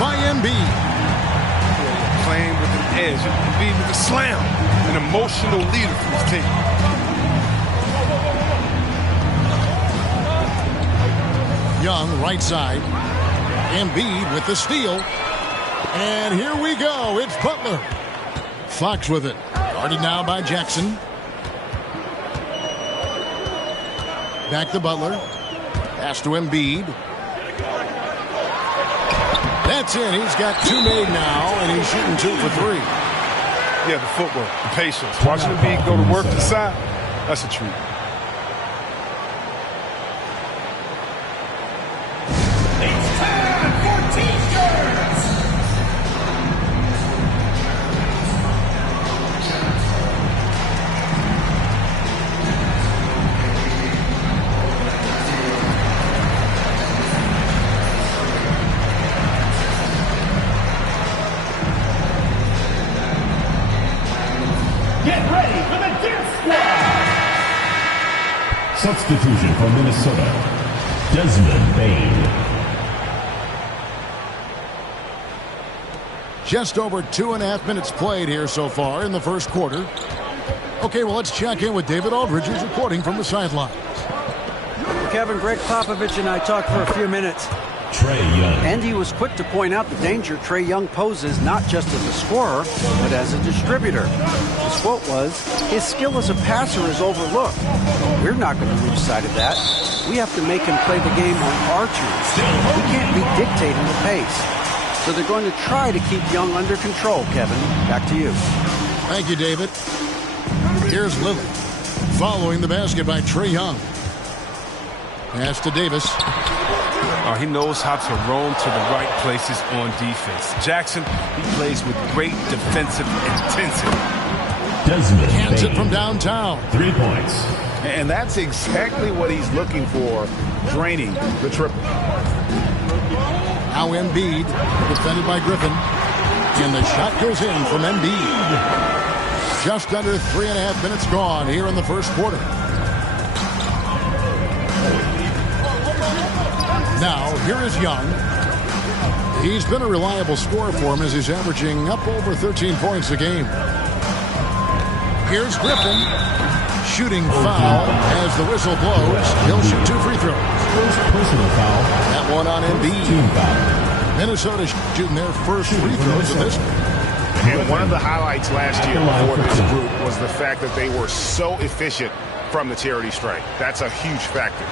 by Embiid. Playing with an edge. Embiid with a slam. An emotional leader for his team. Young, right side. Embiid with the steal. And here we go. It's Butler. Fox with it. Guarded now by Jackson. Back to Butler. Pass to Embiid. That's in. He's got 2 made now, and he's shooting 2 for 3. Yeah, the footwork, the patience. Watching Embiid go to work inside, that's a treat. Substitution for Minnesota, Desmond Bane. Just over 2.5 minutes played here so far in the first quarter. Okay, well, let's check in with David Aldridge, who's reporting from the sideline. Kevin, Greg Popovich and I talked for a few minutes. Trae Young. And he was quick to point out the danger Trae Young poses not just as a scorer, but as a distributor. His quote was, "His skill as a passer is overlooked. But we're not going to lose sight of that. We have to make him play the game on our terms. We can't be dictating the pace." So they're going to try to keep Young under control, Kevin. Back to you. Thank you, David. Here's Lillard. Following the basket by Trae Young. Pass to Davis. He knows how to roam to the right places on defense. Jackson, he plays with great defensive intensity. Desmond Hands it Bane. from downtown. 3 points. And that's exactly what he's looking for, draining the triple. Now Embiid, defended by Griffin. And the shot goes in from Embiid. Just under 3.5 minutes gone here in the first quarter. Now, here is Young. He's been a reliable scorer for him as he's averaging up over 13 points a game. Here's Griffin. Shooting foul as the whistle blows. He'll shoot 2 free throws. First personal foul. That one on Embiid. Team foul. Minnesota shooting their first free throws of this one. And one of the highlights last year for this group was the fact that they were so efficient from the charity stripe. That's a huge factor.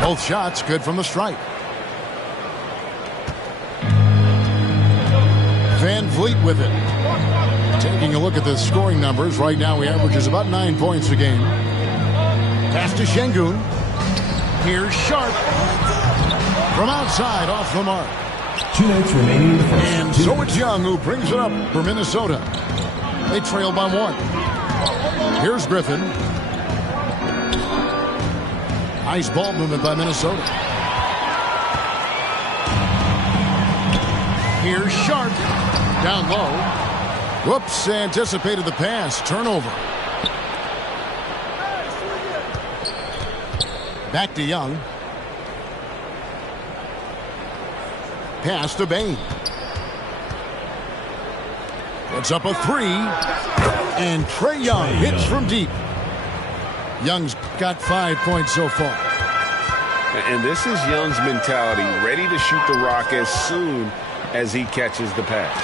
Both shots good from the stripe. Van Vliet with it. Taking a look at the scoring numbers, right now he averages about 9 points a game. Pass to Şengün. Here's Sharp. From outside, off the mark. 2 minutes remaining in the first. And so it's Young who brings it up for Minnesota. They trail by 1. Here's Griffin. Nice ball movement by Minnesota. Here's Sharp. Down low. Whoops, anticipated the pass. Turnover. Back to Young. Pass to Bane. Puts up a 3. And Trae Young hits from deep. Young's got 5 points so far. And this is Young's mentality, ready to shoot the rock as soon as he catches the pass.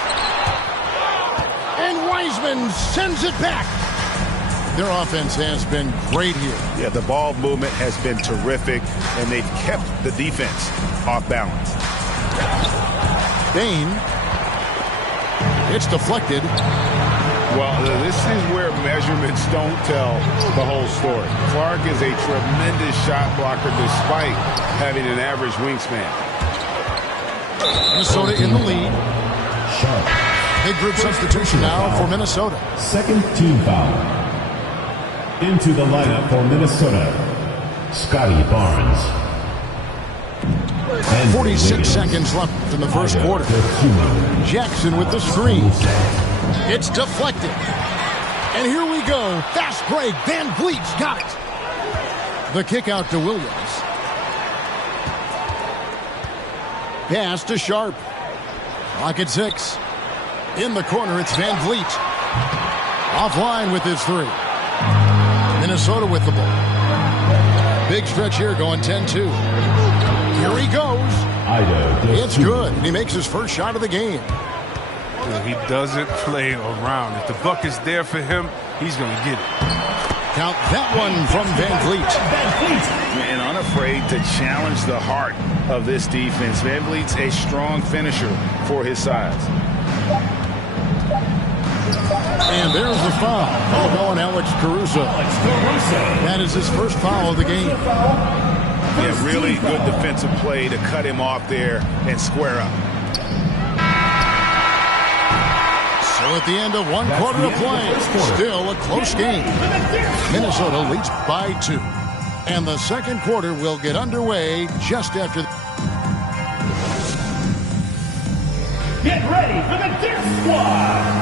And Wiseman sends it back. Their offense has been great here. Yeah, the ball movement has been terrific, and they've kept the defense off balance. Bane. It's deflected. Well, this is where measurements don't tell the whole story. Clark is a tremendous shot blocker despite having an average wingspan. Minnesota in the lead. Sharp. Big group substitution now for Minnesota. Second team foul. Into the lineup for Minnesota, Scotty Barnes. And 46 seconds left in the first quarter. Jackson with the screen. It's deflected. And here we go. Fast break. Van Vliet's got it. The kick out to Williams. Pass to Sharp. Clock at 6. In the corner, it's Van Vliet. Offline with his 3. Minnesota with the ball. Big stretch here going 10-2. Here he goes. It's good, and he makes his first shot of the game. He doesn't play around. If the buck is there for him, he's going to get it. Count that one from Van Vliet. And unafraid to challenge the heart of this defense. Van Vliet's a strong finisher for his size. And there's the foul. Call on Alex Caruso. That is his first foul of the game. Yeah, really good defensive play to cut him off there and square up. So at the end of one quarter of play, still a close game. Minnesota leads by 2. And the second quarter will get underway just after. Get ready for the Dirt Squad.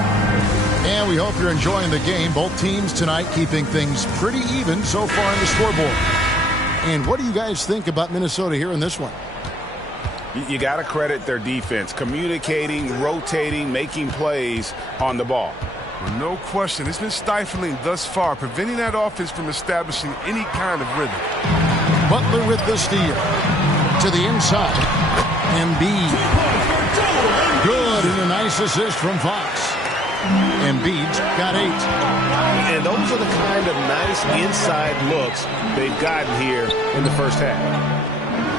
And we hope you're enjoying the game. Both teams tonight keeping things pretty even so far on the scoreboard. And what do you guys think about Minnesota here in this one? You got to credit their defense, communicating, rotating, making plays on the ball. Well, no question. It's been stifling thus far, preventing that offense from establishing any kind of rhythm. Butler with the steal. To the inside. Embiid. Good, and a nice assist from Fox. Embiid's got 8. And those are the kind of nice inside looks they've gotten here in the first half.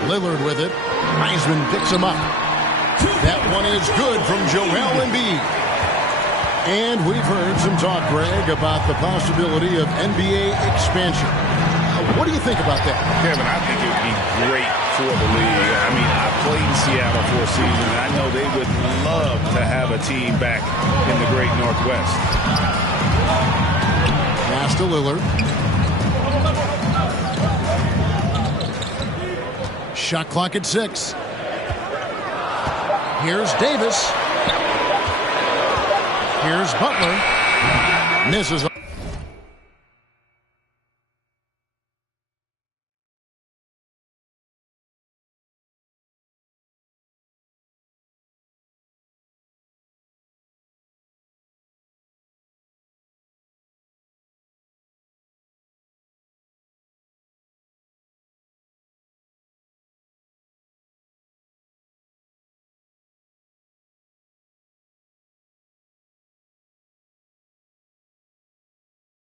Lillard with it. Heisman picks him up. That one is good from Joel Embiid. And we've heard some talk, Greg, about the possibility of NBA expansion. What do you think about that? Kevin, I think it would be great for the league. I mean, I played in Seattle for a season, and I know they would love to have a team back in the great Northwest. Pass to Lillard. Shot clock at 6. Here's Davis. Here's Butler. Misses.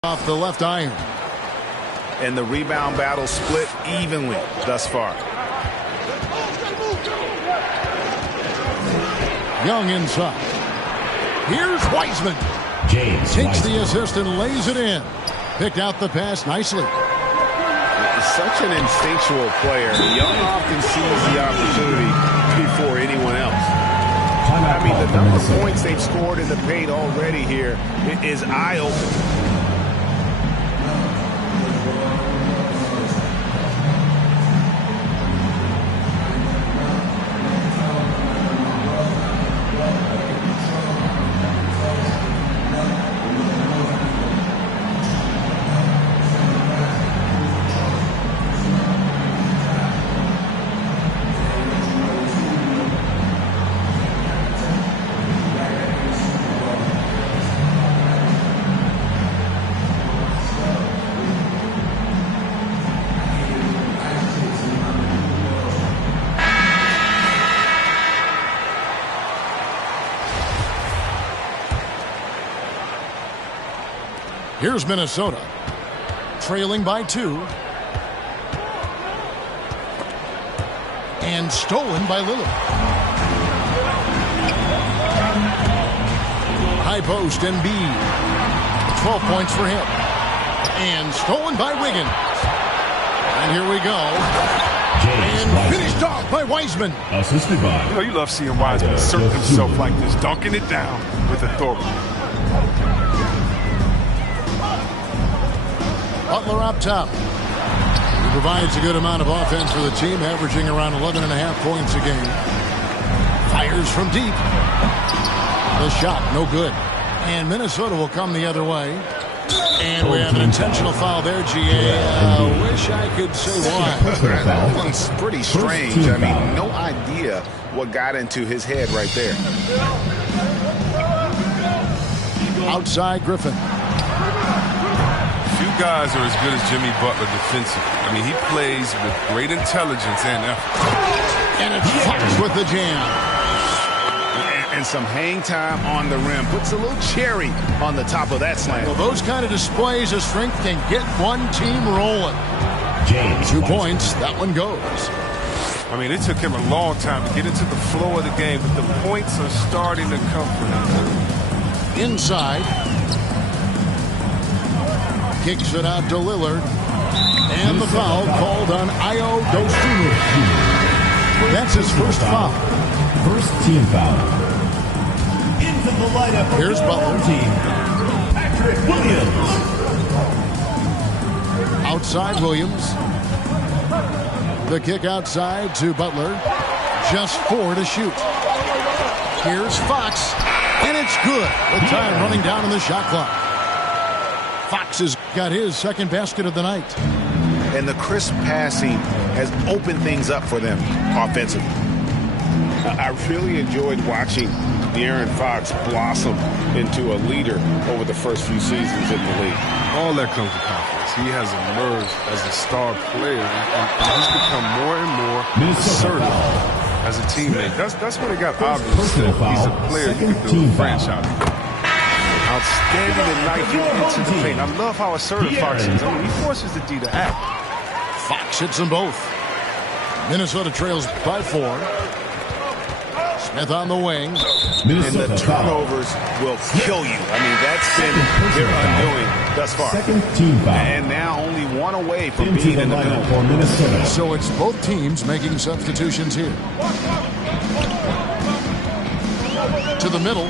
Off the left iron. And the rebound battle split evenly thus far. Young inside. Here's Wiseman. James Takes Wiseman. the assist and lays it in. Picked out the pass nicely. Such an instinctual player. Young often sees the opportunity before anyone else. I mean, the number of points they've scored in the paint already here is eye-opening. Here's Minnesota, trailing by 2. And stolen by Lillard. High post, Embiid. 12 points for him. And stolen by Wiggins. And here we go. And finished off by Wiseman. Assisted by. You know, you love seeing Wiseman assert himself like this, dunking it down with authority. Butler up top. He provides a good amount of offense for the team, averaging around 11.5 points a game. Fires from deep. The shot, no good. And Minnesota will come the other way. And we have an intentional foul there, GA. Wish I could say why. That one's pretty strange. I mean, no idea what got into his head right there. Outside Griffin. Few guys are as good as Jimmy Butler defensively. I mean, he plays with great intelligence and effort. And it's Fox with the jam. And some hang time on the rim. Puts a little cherry on the top of that slam. Well, those kind of displays of strength can get one team rolling. James 2 points. That one goes. I mean, it took him a long time to get into the flow of the game, but the points are starting to come for him. Inside. Kicks it out to Lillard. And the foul called on Ayo Dosunmu. That's his first foul. First team foul. Into the lineup. Here's Butler. Team. Patrick Williams. Outside Williams. The kick outside to Butler. Just 4 to shoot. Here's Fox. And it's good. With time running down on the shot clock. Fox has got his second basket of the night. And the crisp passing has opened things up for them offensively. I really enjoyed watching De'Aaron Fox blossom into a leader over the first few seasons in the league. All that comes with confidence. He has emerged as a star player, and he's become more and more assertive as a teammate. That's when it got obvious that he's a player you can build a franchise. Outstanding at night into the paint. I love how assertive Fox is. I mean, he forces the D to act. Fox hits them both. Minnesota trails by 4. Smith on the wing. And the turnovers will kill you. I mean, that's been their undoing thus far. Second team foul. And now only 1 away from being in the middle. For Minnesota. So it's both teams making substitutions here. To the middle.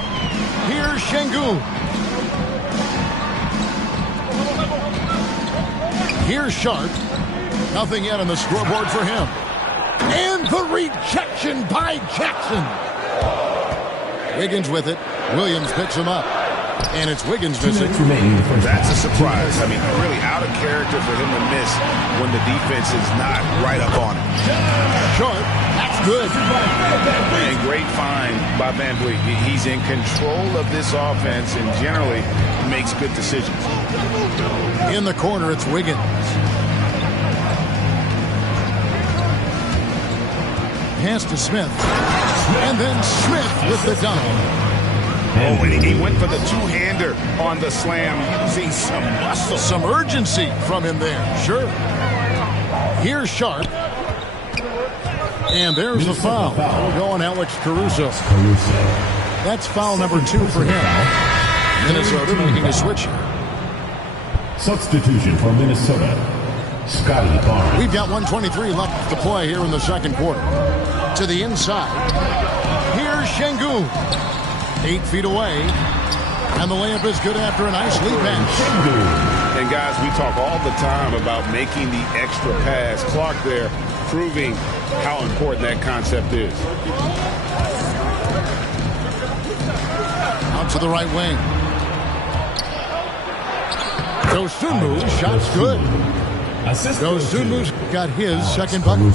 Here's Şengün. Here's Sharp. Nothing yet on the scoreboard for him. And the rejection by Jackson. Wiggins with it. Williams picks him up. And it's Wiggins missing. That's a surprise. I mean, really out of character for him to miss when the defense is not right up on him. Sharp. That's good. And great find by Van Vliet. He's in control of this offense and generally makes good decisions. In the corner, it's Wiggins. Pass to Smith. And then Smith with the dunk. Oh, and he went for the two-hander on the slam using some muscle. Some urgency from him there. Sure. Here's Sharp. And there's the foul. We'll go on Alex Caruso. That's foul number 2 for him. Minnesota making a switch. Substitution for Minnesota. Scotty Barnes. We've got 1:23 left to play here in the second quarter. To the inside. Here's Şengün. 8 feet away. And the layup is good after a nice lead pass. And guys, we talk all the time about making the extra pass. Clark there proving how important that concept is. Out to the right wing. Dosunmu, shot's good. Dosunmu's got his second bucket.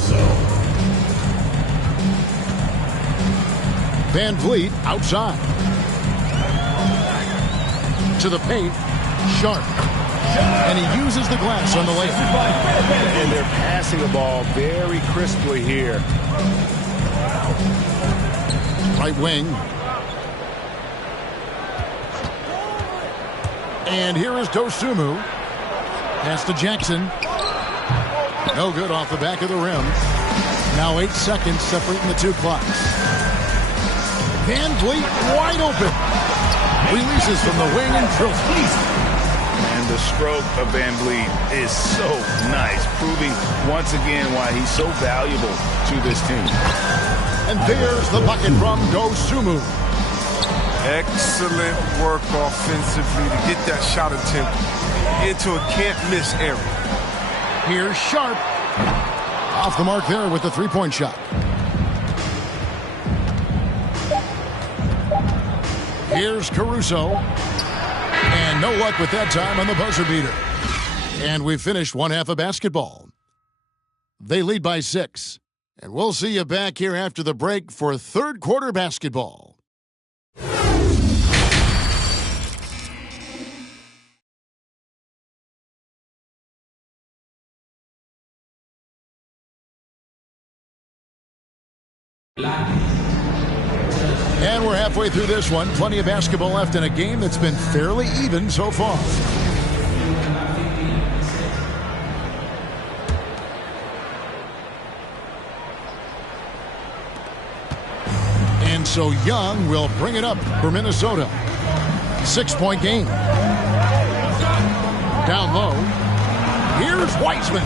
Van Vliet outside. To the paint. Sharp. And he uses the glass on the layup. And they're passing the ball very crisply here. Right wing. And here is Dosunmu. Pass to Jackson. No good off the back of the rim. Now 8 seconds separating the two clocks. Van Vliet wide open. Releases from the wing and drills. And the stroke of Van Vliet is so nice, proving once again why he's so valuable to this team. And there's the bucket from Dosunmu. Excellent work offensively to get that shot attempt into a can't-miss area. Here's Sharp. Off the mark there with the three-point shot. Here's Caruso. And no luck with that time on the buzzer beater. And we finished one half of basketball. They lead by 6. And we'll see you back here after the break for third quarter basketball. And we're halfway through this one. Plenty of basketball left in a game that's been fairly even so far. And so Young will bring it up for Minnesota. 6-point game. Down low. Here's Wiseman.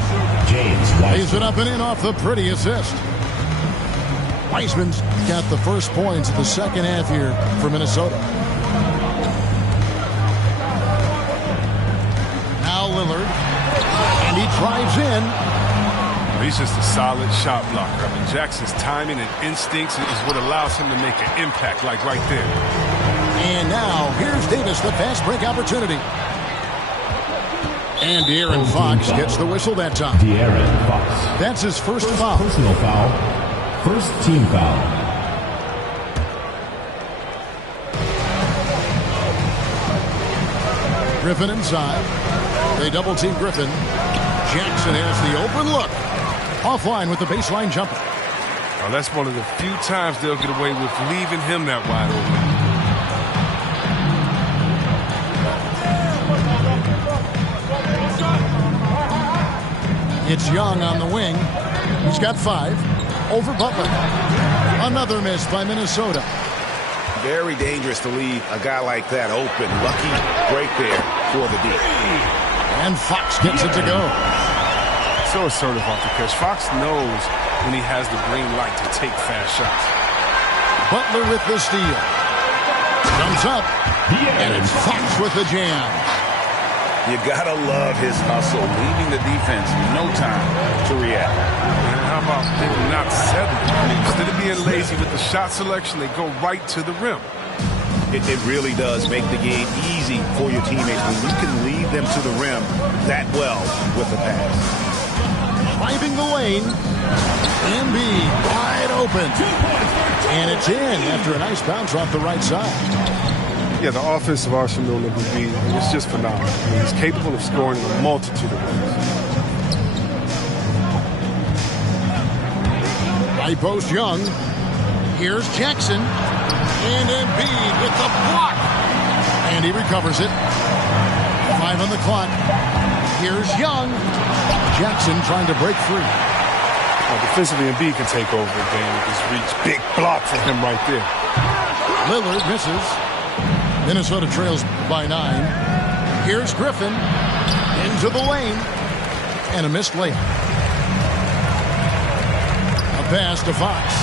James Wiseman lays it up and in off the pretty assist. Wiseman's got the first points of the second half here for Minnesota. Now Lillard. And he drives in. He's just a solid shot blocker. I mean, Jackson's timing and instincts is what allows him to make an impact, like right there. And now, here's Davis, the fast break opportunity. And De'Aaron Fox gets the whistle that time. De'Aaron Fox. That's his first foul. Personal foul. First team foul. Griffin inside. They double team Griffin. Jackson has the open look. Offline with the baseline jumper. Well, that's one of the few times they'll get away with leaving him that wide open. It's Young on the wing. He's got 5. Over Butler. Another miss by Minnesota. Very dangerous to leave a guy like that open. Lucky break there for the D. And Fox gets it to go. So assertive off the catch. Fox knows when he has the green light to take fast shots. Butler with the steal. Comes up. And it's Fox with the jam. You gotta love his hustle, leaving the defense no time to react. And how about them not settling? I mean, instead of being lazy with the shot selection, they go right to the rim. It really does make the game easy for your teammates when you can lead them to the rim that well with the pass. Driving the lane. Embiid wide open. And it's in after a nice bounce off the right side. Yeah, the offensive arsenal of Embiid is just phenomenal. I mean, he's capable of scoring a multitude of ways. High post Young. Here's Jackson. And Embiid with the block. And he recovers it. 5 on the clock. Here's Young. Jackson trying to break free. Defensively, Embiid can take over the game with his reach. Big block for him right there. Lillard misses. Minnesota trails by 9. Here's Griffin. Into the lane. And a missed layup. A pass to Fox.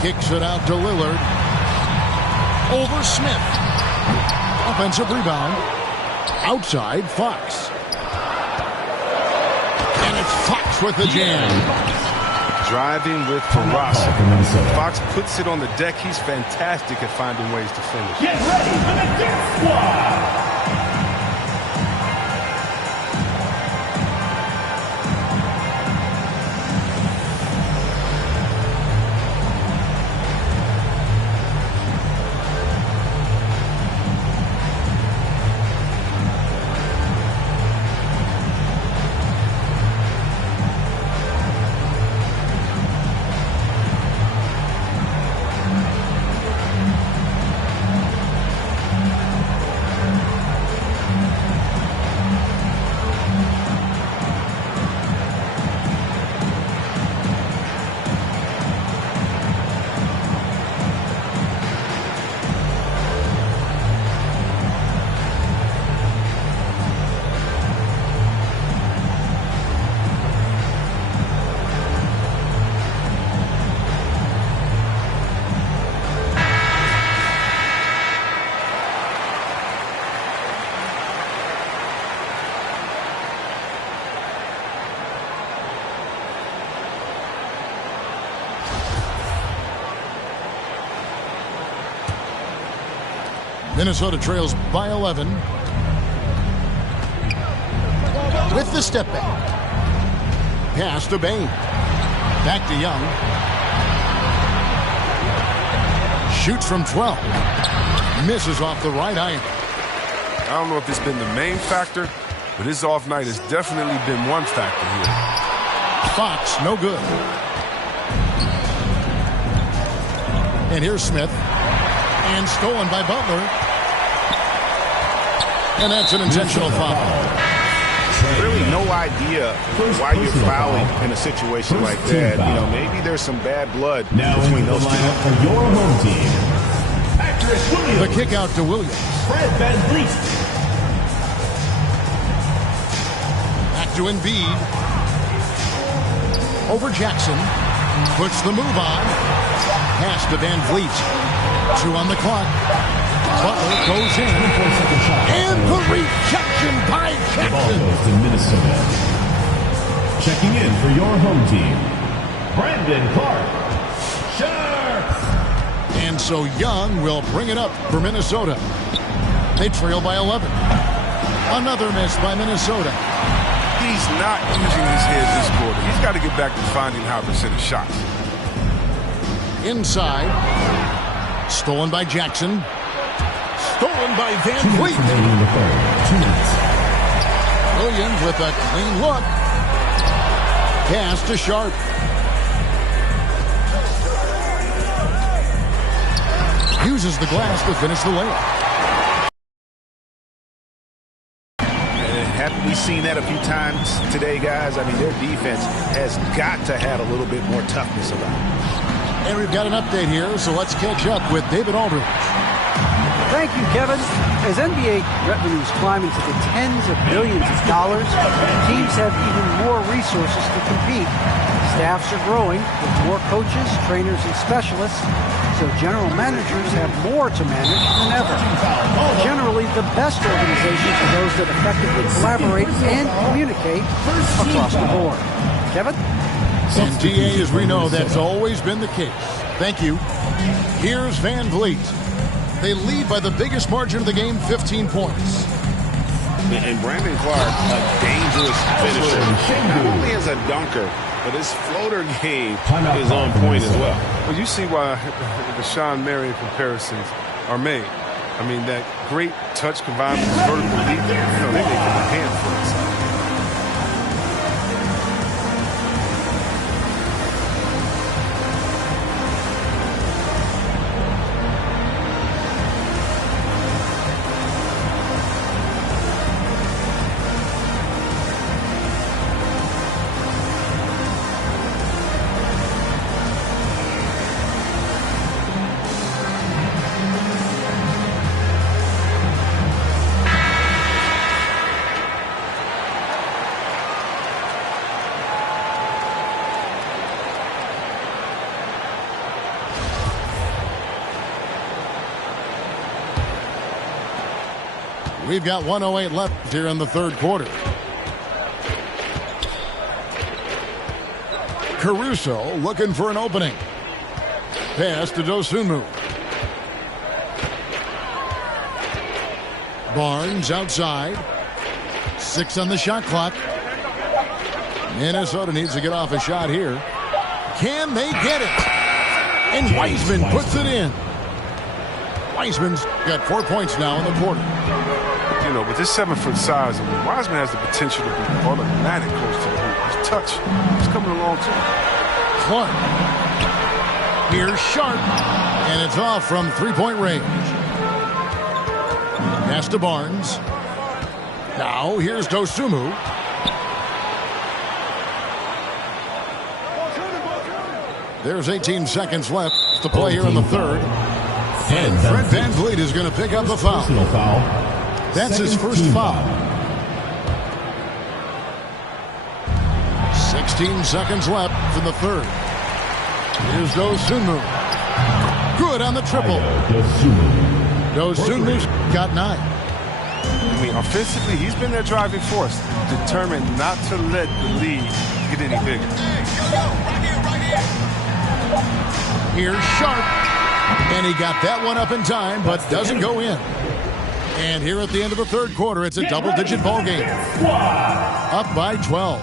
Kicks it out to Lillard. Over Smith. Offensive rebound. Outside Fox. And it's Fox with the jam. Driving with ferocity. Fox puts it on the deck. He's fantastic at finding ways to finish. Get ready for the Death Squad! Minnesota trails by 11. With the step back. Pass to Bain. Back to Young. Shoots from 12. Misses off the right iron. I don't know if it's been the main factor, but his off night has definitely been one factor here. Fox, no good. And here's Smith. And stolen by Butler. And that's an intentional foul. Really no idea why you're fouling in a situation like that. You know, maybe there's some bad blood between those two. For your home team, Patrick Williams. The kick out to Williams. Fred VanVleet. Back to Embiid. Over Jackson. Puts the move on. Pass to VanVleet. 2 on the clock. Butler goes in. And the rejection by The ball Jackson. goes to Minnesota. Checking in for your home team, Brandon Clark. Sharp. And so Young will bring it up for Minnesota. They trail by 11. Another miss by Minnesota. He's not using his head this quarter. He's got to get back to finding high percentage shots. Inside. Stolen by Jackson. Stolen by VanVleet. 2 minutes remaining in the third. 2 minutes. Williams with a clean look. Pass to Sharp. Uses the glass to finish the layup. Haven't we seen that a few times today, guys? I mean, their defense has got to have a little bit more toughness about it. And we've got an update here, so let's catch up with David Aldridge. Thank you, Kevin. As NBA revenues climb into the tens of billions of dollars, teams have even more resources to compete. Staffs are growing with more coaches, trainers, and specialists, so general managers have more to manage than ever. Generally, the best organizations are those that effectively collaborate and communicate across the board. Kevin? And DA, as we know, that's always been the case. Thank you. Here's VanVleet. They lead by the biggest margin of the game, 15 points. And Brandon Clark, a dangerous finisher. Not only as a dunker, but his floater game is on point as well. Well, you see why the Sean Marion comparisons are made. I mean, that great touch combined with his vertical leap, they make it a handful. We've got 1:08 left here in the third quarter. Caruso looking for an opening. Pass to Dosunmu. Barnes outside. 6 on the shot clock. Minnesota needs to get off a shot here. Can they get it? And Wiseman puts it in. Wiseman's got 4 points now in the quarter. You know, with his 7-foot size, I mean, Wiseman has the potential to be automatic close to the hoop. His touch is coming along too. Clark. Here's Sharp. And it's off from three-point range. Pass to Barnes. Now here's Dosunmu. There's 18 seconds left to play here in the third. And Fred VanVleet is going to pick up the foul. That's his first foul. 16 seconds left in the third. Here's Dosunmu. Good on the triple. Dosunmu's got 9. I mean, offensively, he's been their driving force, determined not to let the lead get any bigger. Here's Sharp. And he got that one up in time, but doesn't go in. And here at the end of the third quarter, it's a double-digit ball game. Up by 12.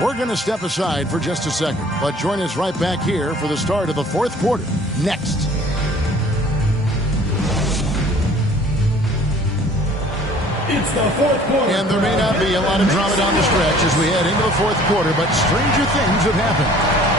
We're going to step aside for just a second, but join us right back here for the start of the fourth quarter. Next. It's the fourth quarter. And there may not be a lot of drama down the stretch as we head into the fourth quarter, but stranger things have happened.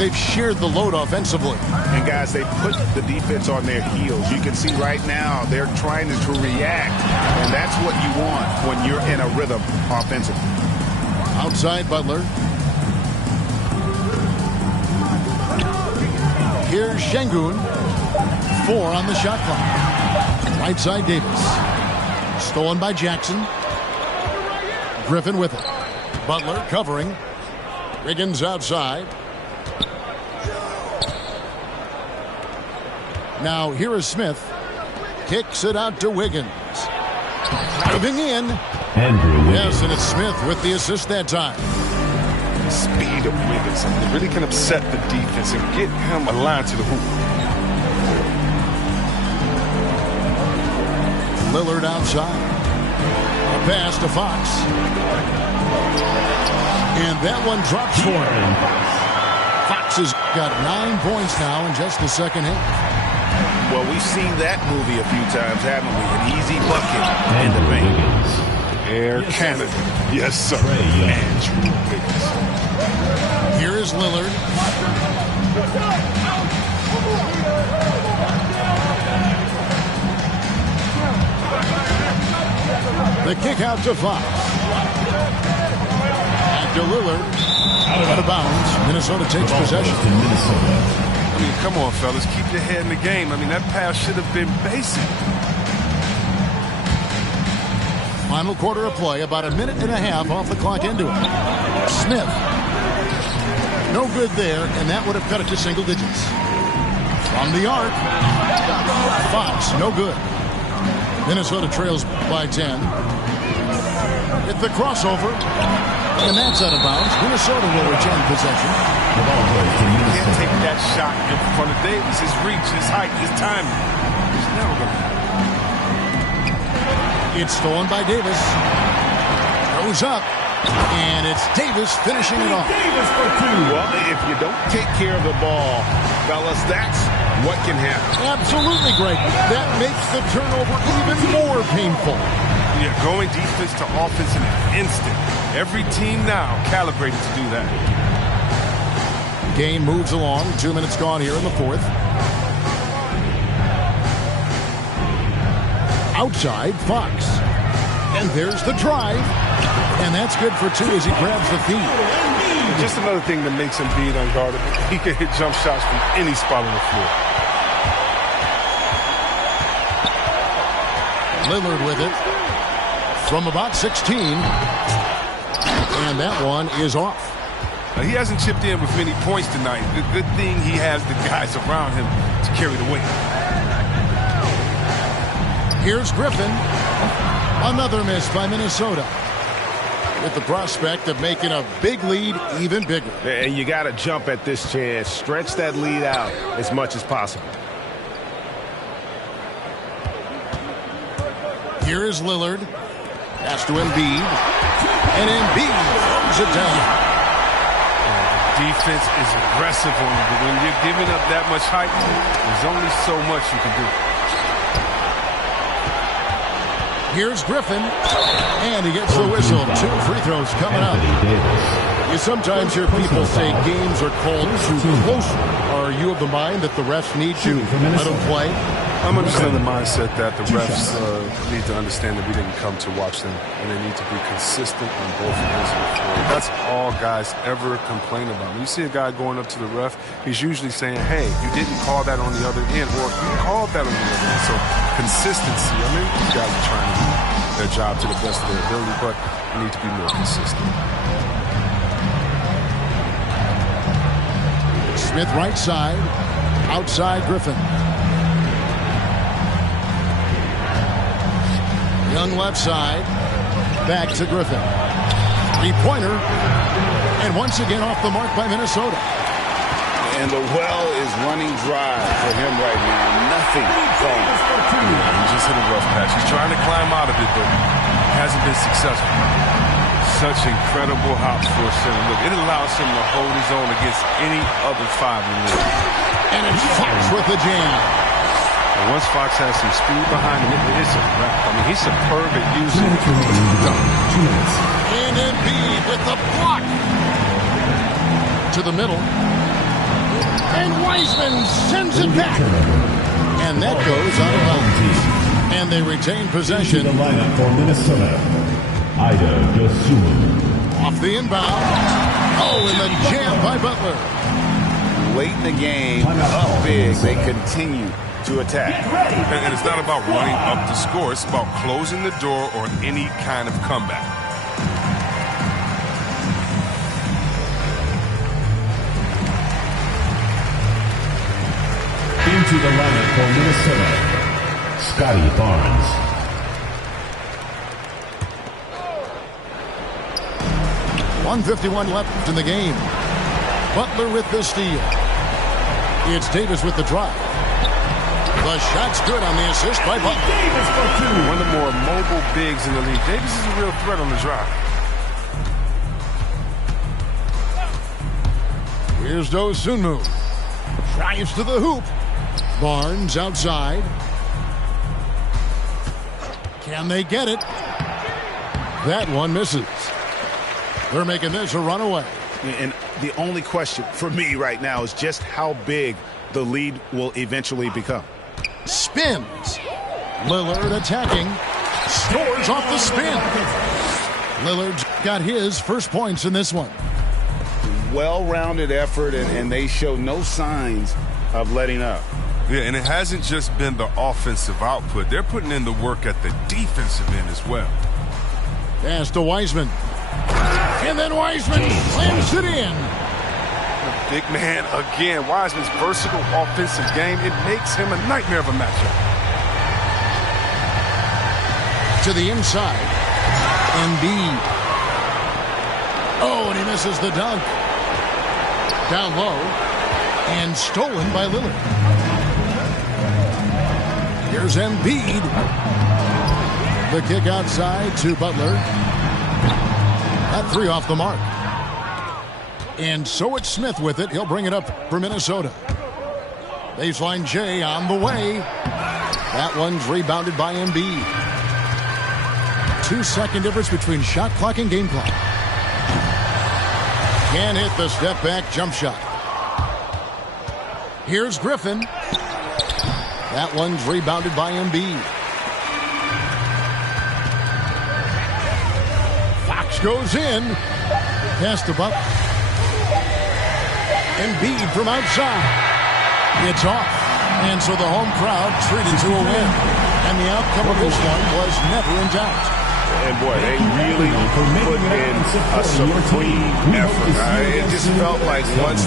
They've shared the load offensively. And, guys, they put the defense on their heels. You can see right now they're trying to react, and that's what you want when you're in a rhythm offensively. Outside Butler. Here's Şengün. 4 on the shot clock. Right side Davis. Stolen by Jackson. Griffin with it. Butler covering. Wiggins outside. Now here is Smith. Kicks it out to Wiggins. Driving in. Andrew Wiggins. Yes, and it's Smith with the assist that time. Speed of Wiggins. It really can upset the defense and get him aligned to the hoop. Lillard outside. A pass to Fox. And that one drops for him. Fox has got 9 points now in just the second half. Well, we've seen that movie a few times, haven't we? An easy bucket in the paint. Air Canada. Yes, sir. Andrew Wiggins. Here is Lillard. The kick out to Fox. Back to Lillard. Out of bounds. Minnesota takes possession. I mean, come on, fellas. Keep your head in the game. I mean, that pass should have been basic. Final quarter of play. About a minute and a half off the clock into it. Smith. No good there, and that would have cut it to single digits. From the arc. Fox, no good. Minnesota trails by 10. Hit the crossover. And that's out of bounds. Minnesota will retain possession. You can't take that shot in front of Davis. His reach, his height, his timing. It's never going to happen. It's stolen by Davis. Goes up. And it's Davis finishing it off. Davis for 2. Well, if you don't take care of the ball, fellas, that's what can happen. Absolutely, Greg. That makes the turnover even more painful. Yeah, going defense to offense in an instant. Every team now calibrated to do that. Game moves along. 2 minutes gone here in the fourth. Outside, Fox. And there's the drive. And that's good for 2 as he grabs the feed. Just another thing that makes him beat unguardable. He can hit jump shots from any spot on the floor. Lillard with it. From about 16. And that one is off. Now, he hasn't chipped in with many points tonight. The good thing he has the guys around him to carry the weight. Here's Griffin. Another miss by Minnesota. With the prospect of making a big lead even bigger. And you got to jump at this chance. Stretch that lead out as much as possible. Here is Lillard. Pass to Embiid. And Embiid throws it down. Defense is aggressive on him, but when you're giving up that much height, there's only so much you can do. Here's Griffin. And he gets the whistle. 2 free throws coming up. You sometimes hear people say games are called too close. Are you of the mind that the refs need to let them play? I'm understanding the mindset that the refs need to understand that we didn't come to watch them, and they need to be consistent on both ends of the floor. That's all guys ever complain about. When you see a guy going up to the ref, he's usually saying, hey, you didn't call that on the other end, or you called that on the other end. So consistency, I mean, these guys are trying to do their job to the best of their ability, but they need to be more consistent. Smith right side. Outside Griffin. Young left side. Back to Griffin. 3-pointer. And once again off the mark by Minnesota. And the well is running dry for him right now. Nothing going. He just hit a rough patch. He's trying to climb out of it, but hasn't been successful. Such incredible hops for a center. Look, it allows him to hold his own against any other 5 in the league. And it's Fox with the jam. And once Fox has some speed behind him, it's a wrap. I mean, he's superb at using it. 2 minutes. And Embiid with the block. To the middle. And Wiseman sends it back. And that goes out of bounds. And they retain possession. The lineup for Minnesota. Ida Dosunmu. Off the inbound. Oh, and the jam by Butler. Late in the game, up big, they continue to attack. And it's not about running up to score. It's about closing the door on any kind of comeback. Into the lineup for Minnesota, Scotty Barnes. .151 left in the game. Butler with the steal. It's Davis with the drive. The shot's good on the assist by Butler. Davis for 2. One of the more mobile bigs in the league. Davis is a real threat on the drive. Here's Dosunmu. Drives to the hoop. Barnes outside. Can they get it? That one misses. They're making this a runaway. And the only question for me right now is just how big the lead will eventually become. Spins. Lillard attacking. Scores off the spin. Lillard's got his first points in this one. Well-rounded effort, and they show no signs of letting up. Yeah, and it hasn't just been the offensive output. They're putting in the work at the defensive end as well. Pass to Wiseman. And then Wiseman slams it in. Big man again. Wiseman's versatile offensive game, it makes him a nightmare of a matchup. To the inside. Embiid. Oh, and he misses the dunk. Down low. And stolen by Lillard. Here's Embiid. The kick outside to Butler. That 3 off the mark. And so it's Smith with it. He'll bring it up for Minnesota. Baseline J on the way. That one's rebounded by Embiid. 2-second difference between shot clock and game clock. Can't hit the step back jump shot. Here's Griffin. That one's rebounded by Embiid. Fox goes in. Pass to Butler. Embiid from outside. It's off. And so the home crowd treated to a win. And the outcome of this one was never in doubt. And boy, they really put in a supreme effort. It just felt like once...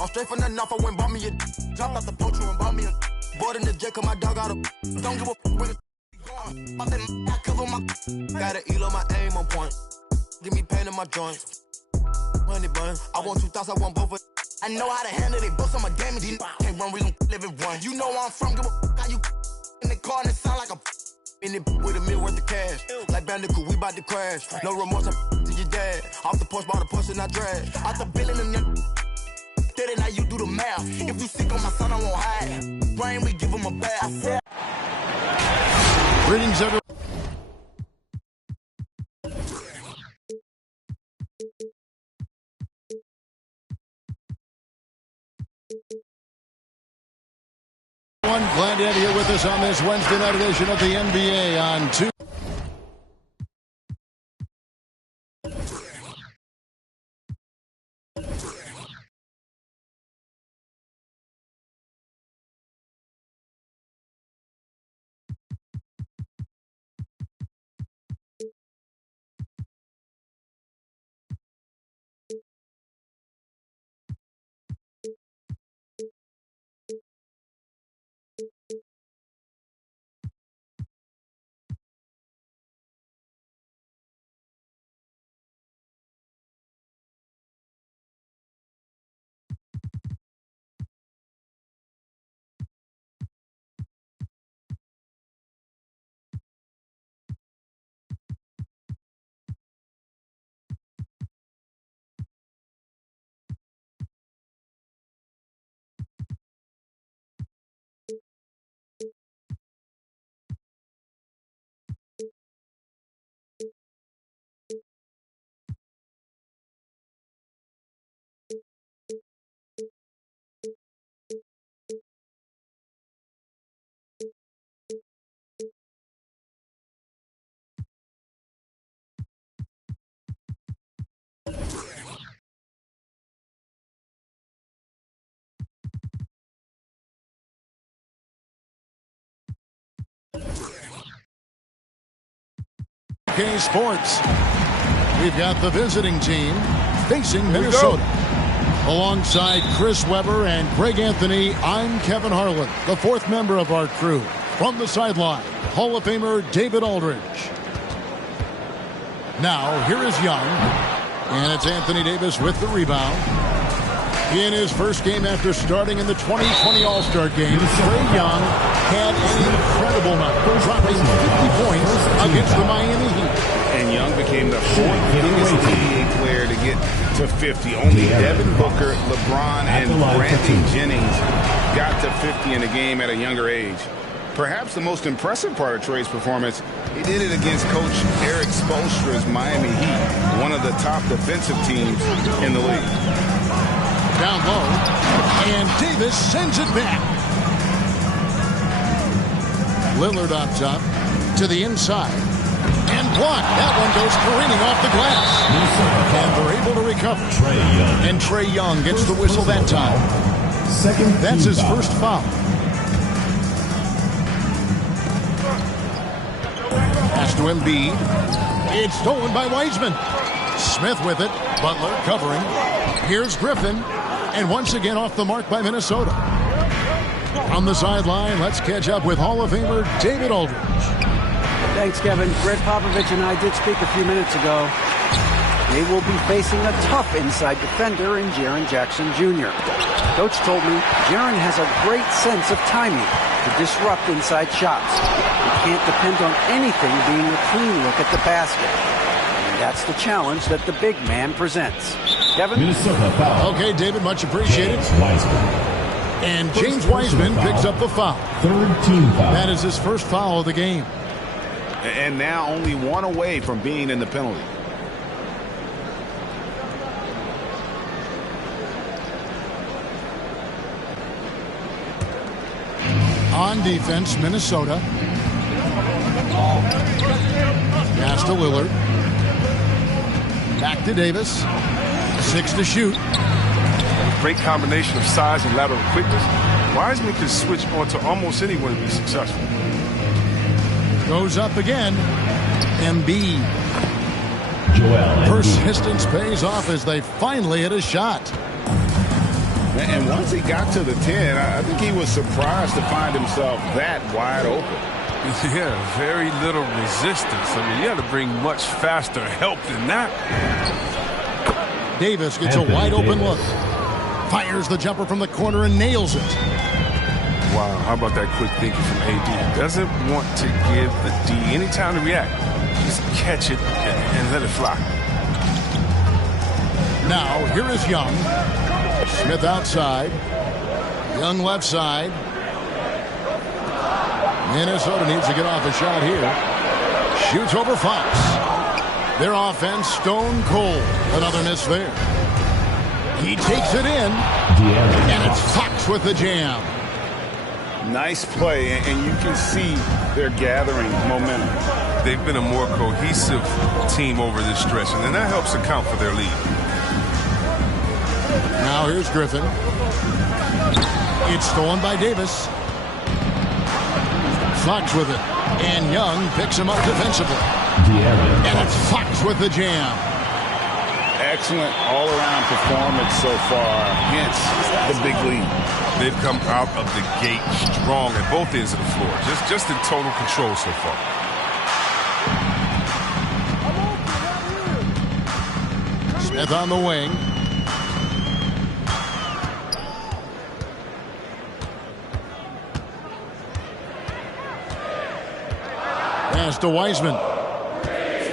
I'm straight from the north, I went bought me a dropped out the poacher and bought me a bought in the jet, cause my dog out of don't give a when it's I cover my. Gotta elo my aim on point. Give me pain in my joints. Money bun. I want 2,000, I want both of. I know how to handle it, books on my damage. Can't run, we gon' live it one. You know where I'm from, give a how you in the car and it sound like a in it with $1 million worth of cash. Like Bandicoot, we bout to crash. No remorse, I'm to your dad. Off the porch, bought a push and I drag. Out the billing and then steady, now you do the math. If you sick on my son, I won't hide. Brain, we give him a bath. Greetings, everyone. Glad to have you here with us on this Wednesday night edition of the NBA on 2. UK Sports. We've got the visiting team facing Minnesota. Alongside Chris Webber and Greg Anthony, I'm Kevin Harlan, the fourth member of our crew. From the sideline, Hall of Famer David Aldridge. Now, here is Young. And it's Anthony Davis with the rebound. In his first game after starting in the 2020 All-Star Game, Trae Young had an incredible night, dropping 50 points against the Miami Heat. And Young became the fourth biggest NBA player to get to 50. Only Devin Booker, LeBron, and Brandon Jennings got to 50 in a game at a younger age. Perhaps the most impressive part of Trae's performance, he did it against Coach Eric Spoelstra's Miami Heat, one of the top defensive teams in the league. Down low, and Davis sends it back. Lillard up top to the inside, and blocked. That one goes careening off the glass. And they're able to recover. And Trae Young gets the whistle that time. That's his first foul. Pass to Embiid. It's stolen by Wiseman. Smith with it. Butler covering. Here's Griffin. And once again off the mark by Minnesota. On the sideline, let's catch up with Hall of Famer David Aldridge. Thanks, Kevin. Greg Popovich and I did speak a few minutes ago. They will be facing a tough inside defender in Jaren Jackson Jr. Coach told me Jaren has a great sense of timing to disrupt inside shots. You can't depend on anything being a clean look at the basket. And that's the challenge that the big man presents. Kevin? Okay, David, much appreciated. And James Wiseman picks up the foul. Third team foul. That is his first foul of the game. And now only one away from being in the penalty. On defense, Minnesota. Pass to Lillard. Back to Davis. 6 to shoot. Great combination of size and lateral quickness. Wiseman can switch onto almost anyone to be successful. Goes up again. Embiid. Joel Persistence pays off as they finally hit a shot. And once he got to the 10, I think he was surprised to find himself that wide open. Yeah, very little resistance. I mean, you had to bring much faster help than that. Davis gets a wide-open look. Fires the jumper from the corner and nails it. Wow, how about that quick thinking from AD? Doesn't want to give the D any time to react. Just catch it and let it fly. Now, here is Young. Smith outside. Young left side. Minnesota needs to get off a shot here. Shoots over Fox. Their offense stone cold. Another miss there. He takes it in. And it's Fox with the jam. Nice play, and you can see they're gathering momentum. They've been a more cohesive team over this stretch, and then that helps account for their lead. Now here's Griffin. It's stolen by Davis. Fox with it. And Young picks him up defensively. And it's Fox with the jam. Excellent all-around performance so far, hence the big lead. They've come out of the gate strong at both ends of the floor. Just in total control so far. Smith on the wing. Pass to Wiseman.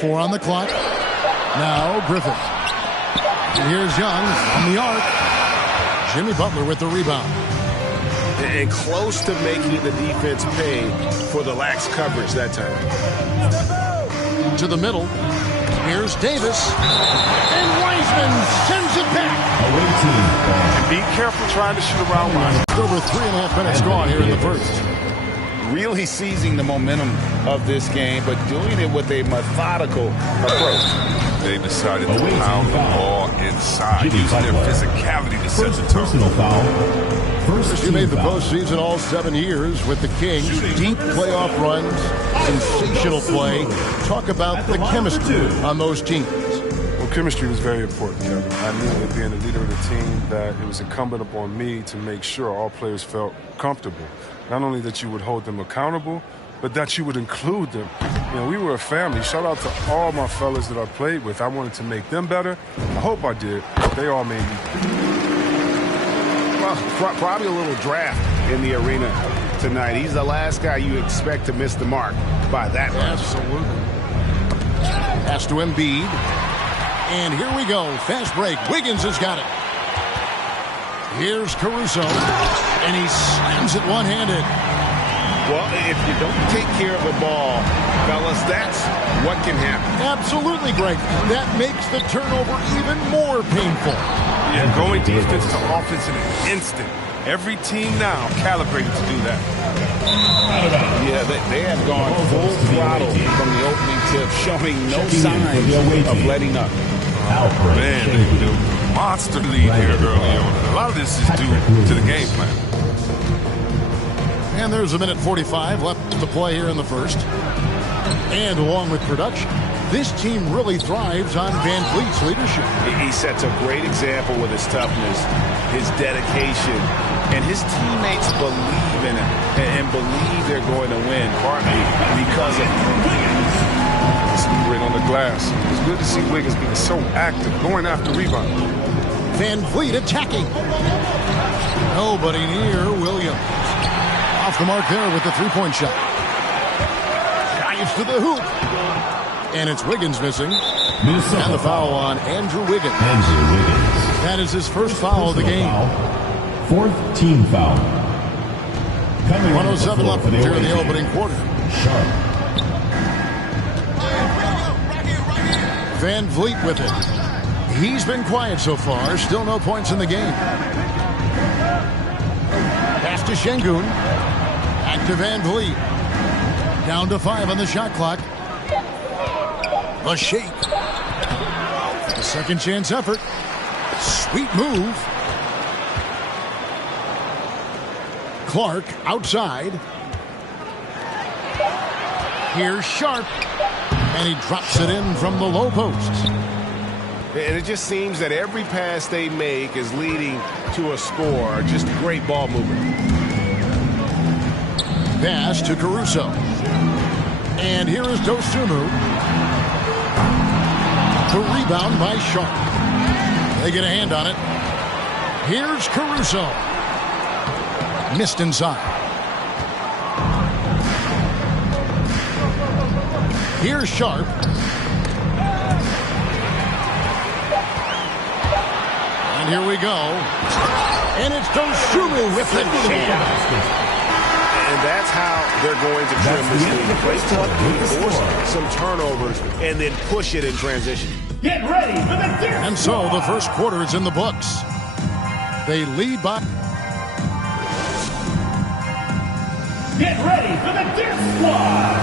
4 on the clock. Now Griffin. And here's Young on the arc. Jimmy Butler with the rebound. And close to making the defense pay for the lax coverage that time. To the middle. Here's Davis. And Wiseman sends it back. And be careful trying to shoot around Wiseman. Over 3.5 minutes gone here in the first. Really seizing the momentum of this game, but doing it with a methodical approach. They decided to pound the ball inside, using their physicality to set the tone. He made the postseason all 7 years with the Kings. Deep playoff runs, sensational play. Talk about the chemistry on those teams. Well, chemistry was very important. I knew that being the leader of the team, that it was incumbent upon me to make sure all players felt comfortable. Not only that you would hold them accountable, but that you would include them. We were a family. Shout out to all my fellas that I played with. I wanted to make them better. I hope I did. They all made me. Well, probably a little draft in the arena tonight. He's the last guy you expect to miss the mark by that much. Absolutely. Pass to Embiid. And here we go. Fast break. Wiggins has got it. Here's Caruso. And he slams it one-handed. Well, if you don't take care of the ball, fellas, that's what can happen. Absolutely, Greg. That makes the turnover even more painful. Yeah, going defense to offense in an instant. Every team now calibrated to do that. Yeah, they have gone full throttle from the opening tip, showing no signs of letting up. Man, they built a monster lead here early on. A lot of this is due to the game plan. And there's a minute 45 left to play here in the first. And along with production, this team really thrives on Van Vliet's leadership. He sets a great example with his toughness, his dedication, and his teammates believe in him and believe they're going to win, partly because of him. Right on the glass. It's good to see Wiggins being so active, going after rebound. Van Vliet attacking. Nobody near Williams. Off the mark there with the three-point shot. Dives to the hoop. And it's Wiggins missing. And the foul on Andrew Wiggins. That is his first foul of the game. 4th team foul. 107 left here in the opening quarter. Sharp. Van Vliet with it. He's been quiet so far. Still no points in the game. Pass to Şengün. Back to Van Vliet. Down to 5 on the shot clock. A shake. A second chance effort. Sweet move. Clark outside. Here's Sharp. And he drops it in from the low post. And it just seems that every pass they make is leading to a score. Just great ball movement. Pass to Caruso. And here is Dosunmu. The rebound by Sharp. They get a hand on it. Here's Caruso. Missed inside. Here's Sharp. And here we go. And it's Dosunmu with the jam. And that's how they're going to trim this lead. Play tough, force some turnovers, and then push it in transition. Get ready for the Dirt And so the first quarter is in the books. They lead by... Get ready for the Dirt Squad.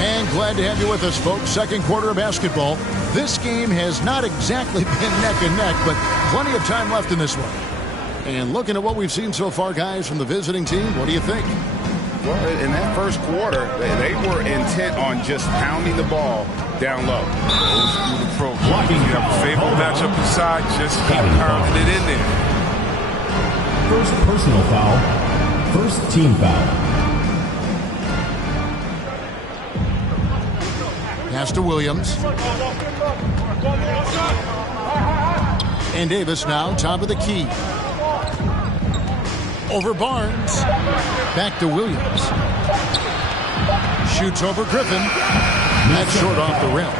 And glad to have you with us, folks. Second quarter of basketball. This game has not exactly been neck and neck, but plenty of time left in this one. And looking at what we've seen so far, guys, from the visiting team, what do you think? Well, in that first quarter, they were intent on just pounding the ball down low. Old school approach. You have a favorable matchup inside, just keep pounding it in there. First personal foul. First team foul. Pass to Williams. And Davis now top of the key. Over Barnes. Back to Williams. Shoots over Griffin. That's short off the rim.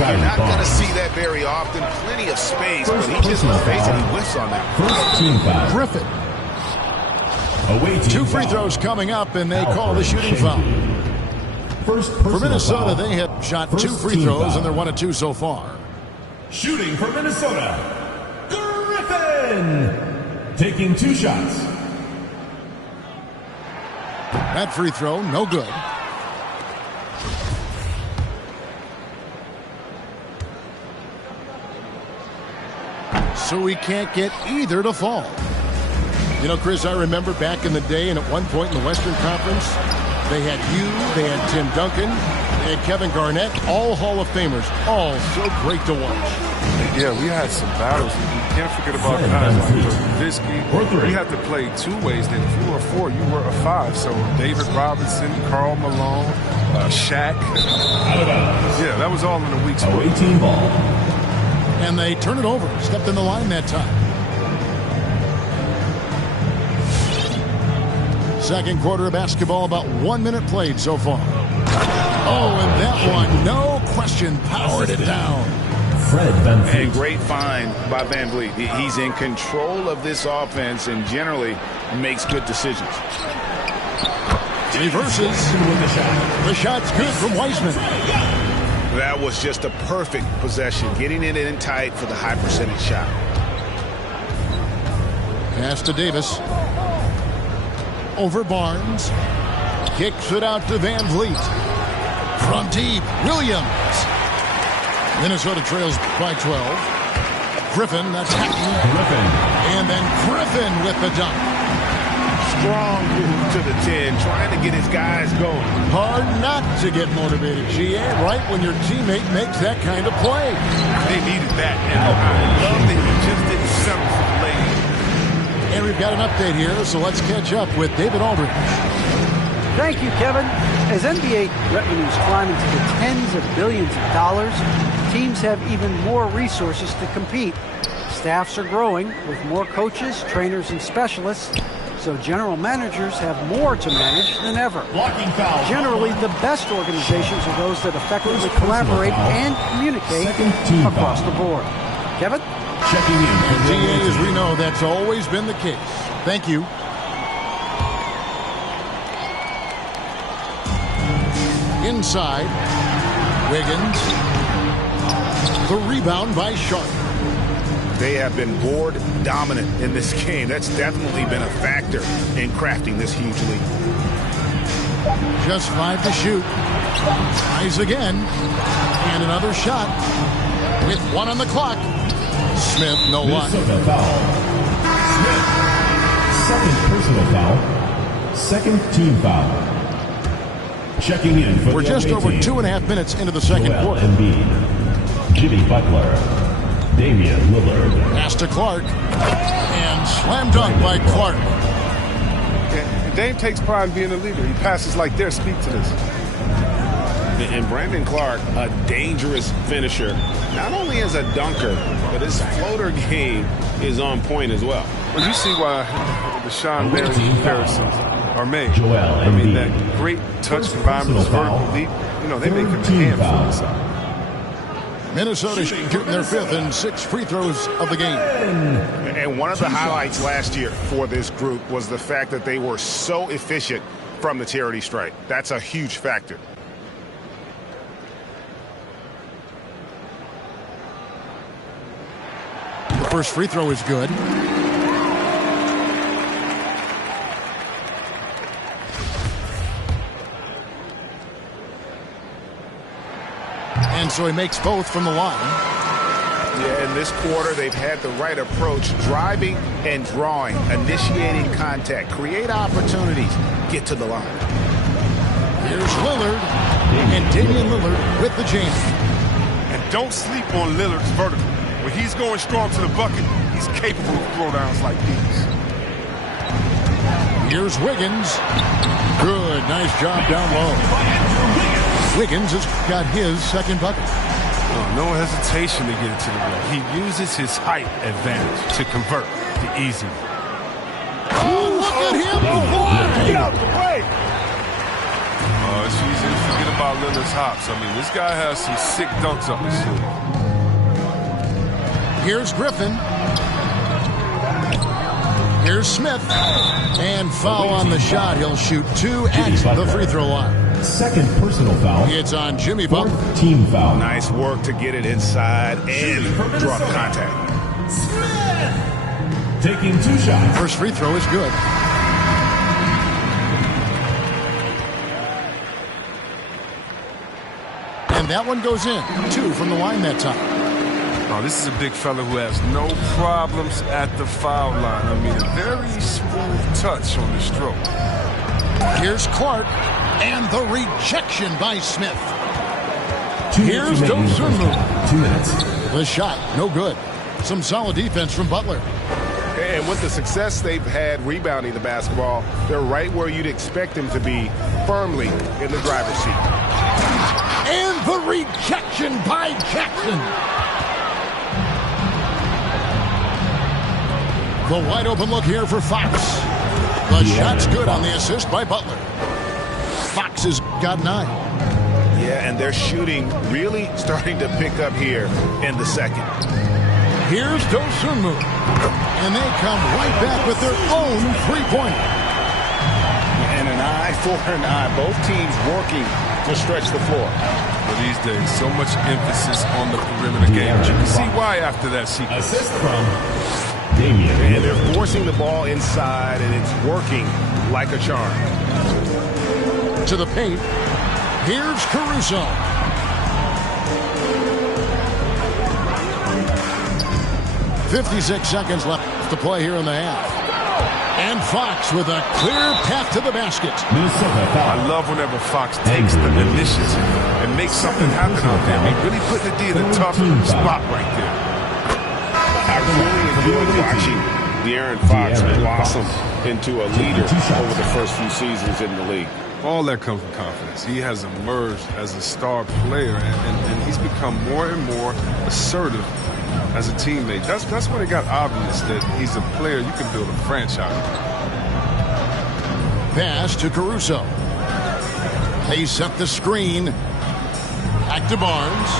You're not going to see that very often. Plenty of space, but he just was facing he whiffs on that. First team foul. Griffin. Away team 2 free foul. throws coming up, and they call the shooting foul. First For Minnesota, foul. they have shot First 2 free team throws, foul. and they're 1 of 2 so far. Shooting for Minnesota. Griffin. Taking 2 shots. That free throw, no good. So he can't get either to fall. You know, Chris, I remember back in the day, and at one point in the Western Conference, they had you, they had Tim Duncan, they had Kevin Garnett, all Hall of Famers, all so great to watch. Yeah, we had some battles. You can't forget about guys like Nowitzki. We had to play 2 ways then. If you were a 4, you were a 5. So David Robinson, Karl Malone, Shaq. Yeah, that was all in a week's work. Away team ball. And they turn it over, stepped in the line that time. Second quarter of basketball, about 1 minute played so far. Oh, and that one, no question, powered it down. Fred VanVleet. And great find by VanVleet. He's in control of this offense and generally makes good decisions. Reverses. The shot's good from Wiseman. That was just a perfect possession, getting it in tight for the high percentage shot. Pass to Davis. Over Barnes. Kicks it out to VanVleet. From deep, Williams. Minnesota trails by 12. Griffin attacking. Griffin. And then Griffin with the dunk. Strong move to the 10, trying to get his guys going. Hard not to get motivated, GA, right when your teammate makes that kind of play. They needed that, and I love that he just didn't settle for the lane. And we've got an update here, so let's catch up with David Aldridge. Thank you, Kevin. As NBA revenues climb into the tens of billions of dollars, teams have even more resources to compete. Staffs are growing with more coaches, trainers, and specialists, so general managers have more to manage than ever. Blocking foul. Generally, the best organizations are those that effectively collaborate and communicate across the board. Kevin? Checking in. GA, as we know, that's always been the case. Thank you. Inside, Wiggins. The rebound by Sharp. They have been board dominant in this game. That's definitely been a factor in crafting this huge lead. Just 5 to shoot. Tries again. And another shot. With 1 on the clock. Smith, no luck. Minnesota foul. Smith. Second personal foul. Second team foul. Checking in for We're the just away over team. 2.5 minutes into the second Joel quarter. Embiid. Jimmy Butler. Damian Lillard. Pass to Clark. And slam dunk by Clark. And Dame takes pride in being a leader. He passes like this. Speak to this. And Brandon Clark, a dangerous finisher, not only as a dunker, but his floater game is on point as well. Well, you see why the Sean Marion comparisons are made. Joel I mean, Embiid. that great touch environment, his vertical leap, you know, they make him a handful inside. Minnesota shooting their 5th and 6th free throws of the game. And one of the highlights last year for this group was the fact that they were so efficient from the charity stripe. That's a huge factor. The first free throw is good. And so he makes both from the line. Yeah, in this quarter, they've had the right approach, driving and drawing, initiating contact, create opportunities, get to the line. Here's Lillard, and Damian Lillard with the jam. And don't sleep on Lillard's vertical. When he's going strong to the bucket, he's capable of throwdowns like these. Here's Wiggins. Good, nice job down low. Wiggins has got his second bucket. No hesitation to get it to the rim. He uses his height advantage to convert the easy. Oh, look at him fly! Get out the way! It's easy to forget about Lillard's hops. I mean, this guy has some sick dunks up his sleeve. Here's Griffin. Here's Smith. And foul on the shot. He'll shoot 2 at the free throw line. Second personal foul. It's on Jimmy Butler. Fourth team foul. Nice work to get it inside and draw the contact. Smith taking 2 shots. First free throw is good. And that one goes in. 2 from the line that time. Oh, this is a big fella who has no problems at the foul line. I mean, a very smooth touch on the stroke. Here's Clark. And the rejection by Smith. 2 Here's minutes remaining in the Dosunmu. first half. 2 minutes. The shot, no good. Some solid defense from Butler. And with the success they've had rebounding the basketball, they're right where you'd expect them to be, firmly in the driver's seat. And the rejection by Jackson. The wide open look here for Fox. The shot's good on the assist by Butler. Fox has got 9. Yeah, and their shooting really starting to pick up here in the second. Here's Dosunmu. And they come right back with their own three-pointer. And an eye for an eye. Both teams working to stretch the floor. But these days, so much emphasis on the perimeter game. You can see why after that sequence. Assist from Damian. And they're forcing the ball inside, and it's working like a charm. To the paint. Here's Caruso. .56 seconds left to play here in the half. And Fox with a clear path to the basket. Minnesota foul. I love whenever Fox takes the initiative and makes something happen out there. He really put the D in a tough spot right there. I really enjoyed watching De'Aaron Fox blossom into a leader over the first few seasons in the league. All that comes from confidence. He has emerged as a star player, and he's become more and more assertive as a teammate. That's when it got obvious that he's a player you can build a franchise. Pass to Caruso. They set the screen. Back to Barnes.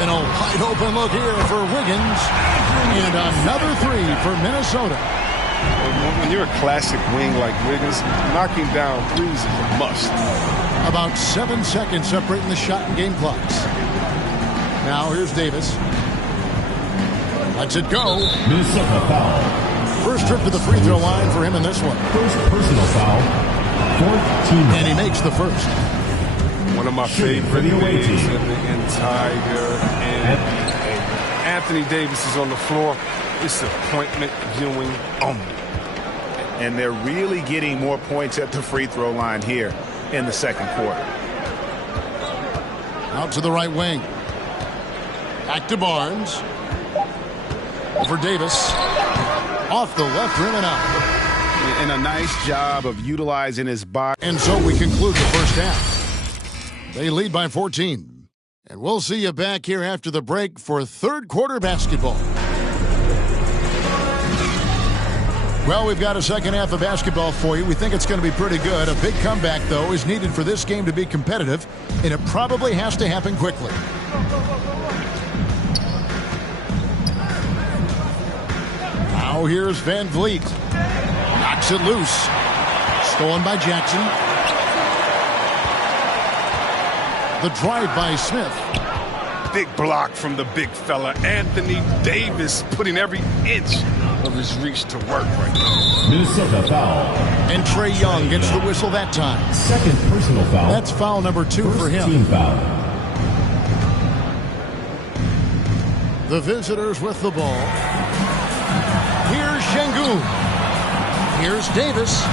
And a wide open look here for Wiggins. And another 3 for Minnesota. When you're a classic wing like Wiggins, knocking down threes is a must. About 7 seconds separating the shot and game clocks. Now here's Davis. Lets it go. Minnesota foul. First trip to the free throw line for him in this one. First personal foul. Fourth team foul. And he makes the first. One of my favorite plays in the entire NBA. Anthony Davis is on the floor. It's appointment viewing only. And they're really getting more points at the free throw line here in the second quarter. Out to the right wing. Back to Barnes. Over Davis. Off the left rim and out. And a nice job of utilizing his body. And so we conclude the first half. They lead by 14. And we'll see you back here after the break for third quarter basketball. Well, we've got a second half of basketball for you. We think it's going to be pretty good. A big comeback, though, is needed for this game to be competitive, and it probably has to happen quickly. Now here's Van Vliet. Knocks it loose. Stolen by Jackson. The drive by Smith. Big block from the big fella. Anthony Davis putting every inch of his reach to work right now. Minnesota foul. And Trae Young gets the whistle that time. Second personal foul. That's foul number 2 for him. Team foul. The visitors with the ball. Here's Şengün. Here's Davis.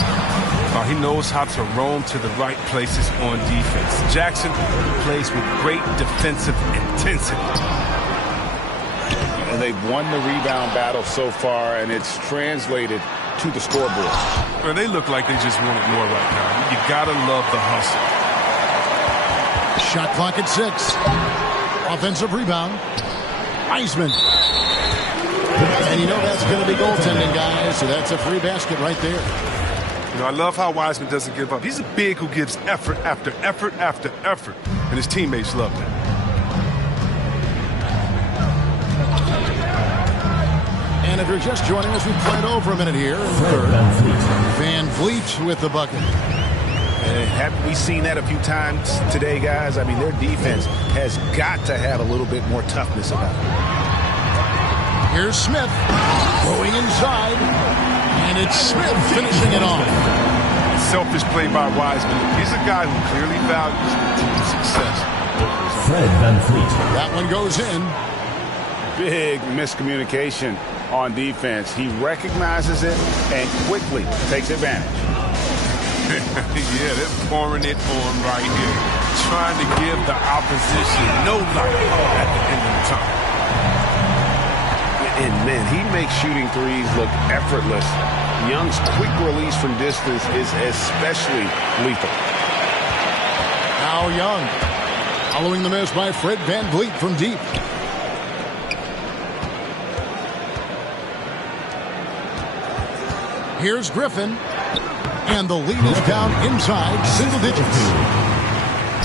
He knows how to roam to the right places on defense. Jackson plays with great defensive intensity. And they've won the rebound battle so far, and it's translated to the scoreboard. Well, they look like they just want it more right now. You gotta love the hustle. Shot clock at 6. Offensive rebound. Wiseman. And you know that's going to be goaltending, guys, so that's a free basket right there. You know, I love how Wiseman doesn't give up. He's a big who gives effort after effort after effort, and his teammates love that. And if you're just joining us, we played over a minute here. Van Vliet with the bucket. Haven't we seen that a few times today, guys? I mean, their defense has got to have a little bit more toughness about it. Here's Smith going inside, and it's Smith finishing it off. Selfish play by Wiseman. He's a guy who clearly values team success. Fred VanVleet. That one goes in. Big miscommunication on defense. He recognizes it and quickly takes advantage. Yeah, they're pouring it on right here, trying to give the opposition no life at the end of the time. And, man, he makes shooting threes look effortless. Young's quick release from distance is especially lethal. Now Young, following the miss by Fred VanVleet from deep. Here's Griffin, and the lead is down inside single digits.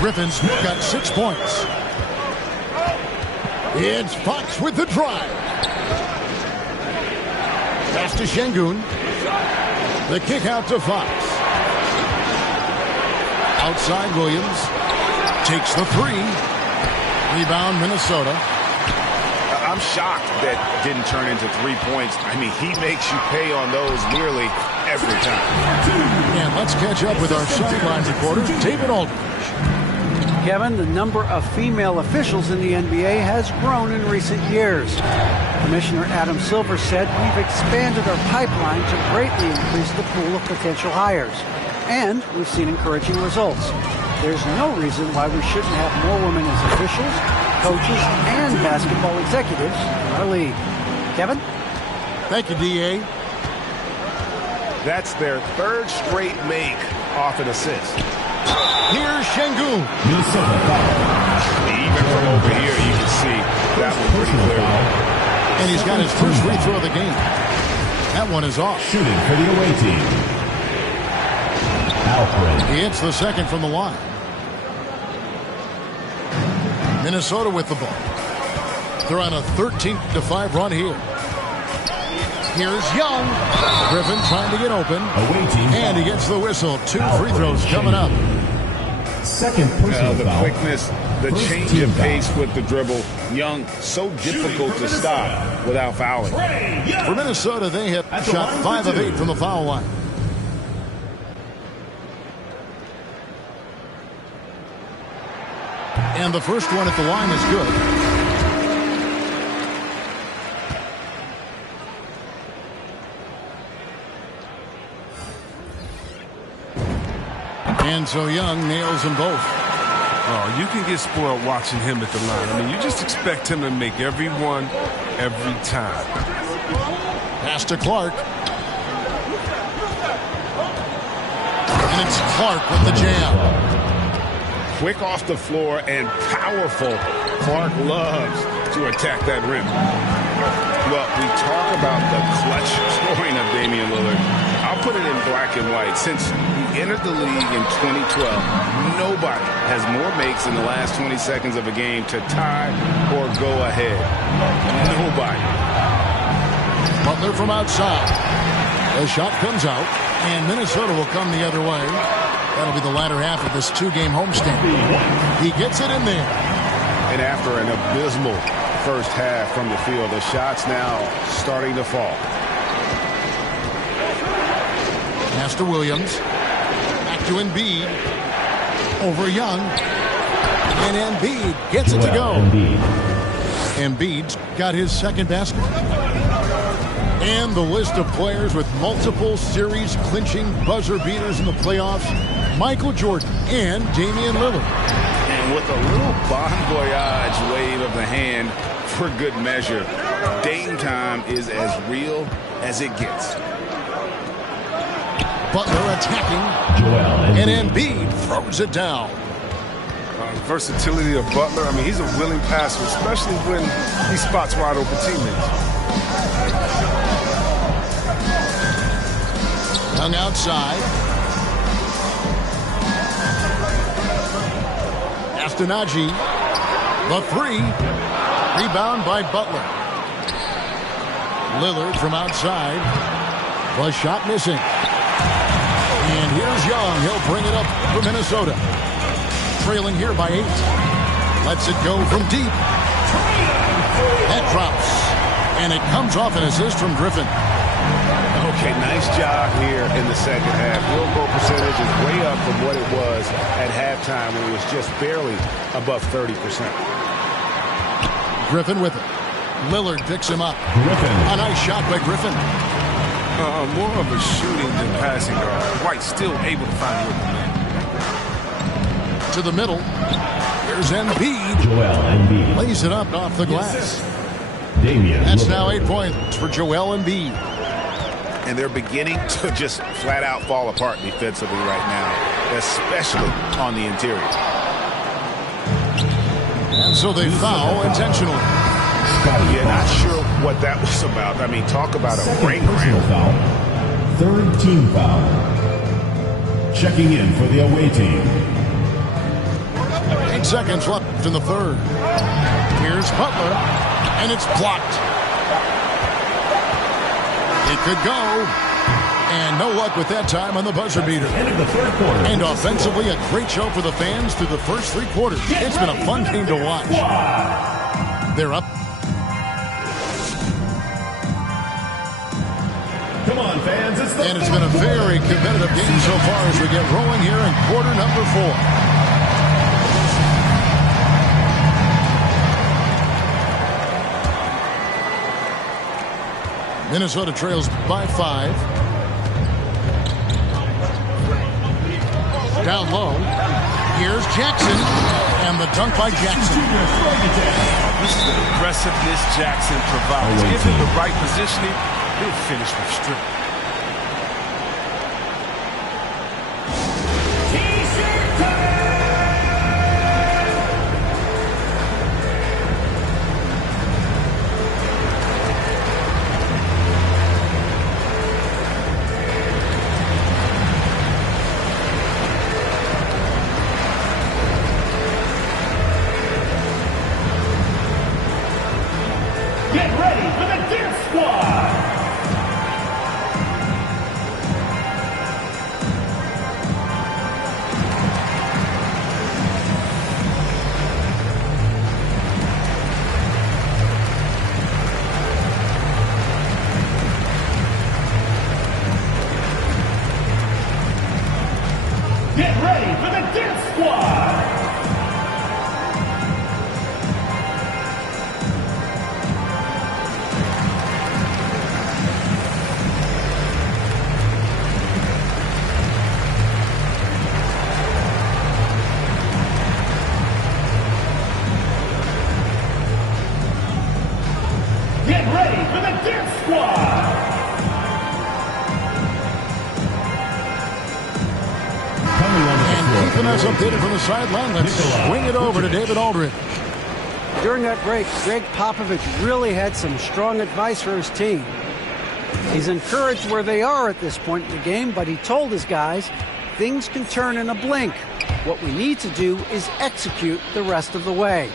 Griffin's got 6 points. It's Fox with the drive. Pass to Şengün. The kick out to Fox. Outside Williams. Takes the 3. Rebound Minnesota. I'm shocked that didn't turn into 3 points. I mean, he makes you pay on those nearly every time. And let's catch up with our sideline reporter, David Aldridge. Kevin, the number of female officials in the NBA has grown in recent years. Commissioner Adam Silver said, "We've expanded our pipeline to greatly increase the pool of potential hires. And we've seen encouraging results. There's no reason why we shouldn't have more women as officials, coaches, and basketball executives in our league." Kevin? Thank you, D.A. That's their 3rd straight make off an assist. Here's Şengün. Minnesota foul. Even from over here, you can see that one pretty clearly. And he's got his first free throw of the game. That one is off. Shooting for the away team. Alfred. He hits the second from the line. Minnesota with the ball. They're on a 13-5 run here. Here's Young. Griffin trying to get open. Away team And he gets the whistle. 2 free throws coming up. Second personal The foul. quickness, the First change team of foul. pace with the dribble. Young, so difficult to stop without fouling. For Minnesota, they have At the shot line 5 for of 2. 8 from the foul line. And the first one at the line is good. And so Young nails them both. Oh, you can get spoiled watching him at the line. I mean, you just expect him to make every one, every time. Pass to Clark. And it's Clark with the jam. quick off the floor and powerful. Clark loves to attack that rim. Well, we talk about the clutch scoring of Damian Lillard. I'll put it in black and white. Since he entered the league in 2012, nobody has more makes in the last 20 seconds of a game to tie or go ahead. Nobody. Butler from outside. The shot comes out, and Minnesota will come the other way. That'll be the latter half of this two-game homestand. He gets it in there. And after an abysmal first half from the field, the shots now starting to fall. Pass to Williams. Back to Embiid. Over Young. And Embiid gets it to go. Embiid's got his second basket. And the list of players with multiple series-clinching buzzer beaters in the playoffs: Michael Jordan and Damian Lillard. And with a little bon voyage wave of the hand for good measure, Dame time is as real as it gets. Butler attacking, and Embiid throws it down. Versatility of Butler. I mean, he's a willing passer, especially when he spots wide open teammates. Young outside. Astonagi. The three. Rebound by Butler. Lillard from outside. The shot missing. And here's Young. He'll bring it up for Minnesota. Trailing here by 8. Lets it go from deep. That drops. And it comes off an assist from Griffin. Okay, nice job here in the second half. Field goal percentage is way up from what it was at halftime when it was just barely above 30%. Griffin with it. Lillard picks him up. Griffin. A nice shot by Griffin. More of a shooting than passing guard. White still able to find the man. To the middle. Here's Embiid. Joel Embiid. Lays it up off the glass. Damian That's Lillard. now 8 points for Joel Embiid. And they're beginning to just flat out fall apart defensively right now, especially on the interior. And so they foul intentionally. Yeah, not sure what that was about. I mean, talk about a brain Personal cramp. foul. Third team foul. Checking in for the away team. 8 seconds left in the third. Here's Butler, and it's blocked. It could go, and no luck with that time on the buzzer beater. End of the third quarter. And offensively, a great show for the fans through the first 3 quarters. It's been a fun game to watch. They're up. Come on, fans. And it's been a very competitive game so far as we get rolling here in quarter number 4. Minnesota trails by 5. Down low. Here's Jackson. And the dunk by Jackson. This is the aggressiveness Jackson provides. Give him the right positioning, he'll finish with strength. Get ready for the Dance Squad. Get ready for the Dance Squad. Get ready for the Dance Squad. Coming on the floor finesse updated from the sideline. Let's swing it over to David Aldridge. During that break, Greg Popovich really had some strong advice for his team. He's encouraged where they are at this point in the game, but he told his guys, things can turn in a blink. What we need to do is execute the rest of the way.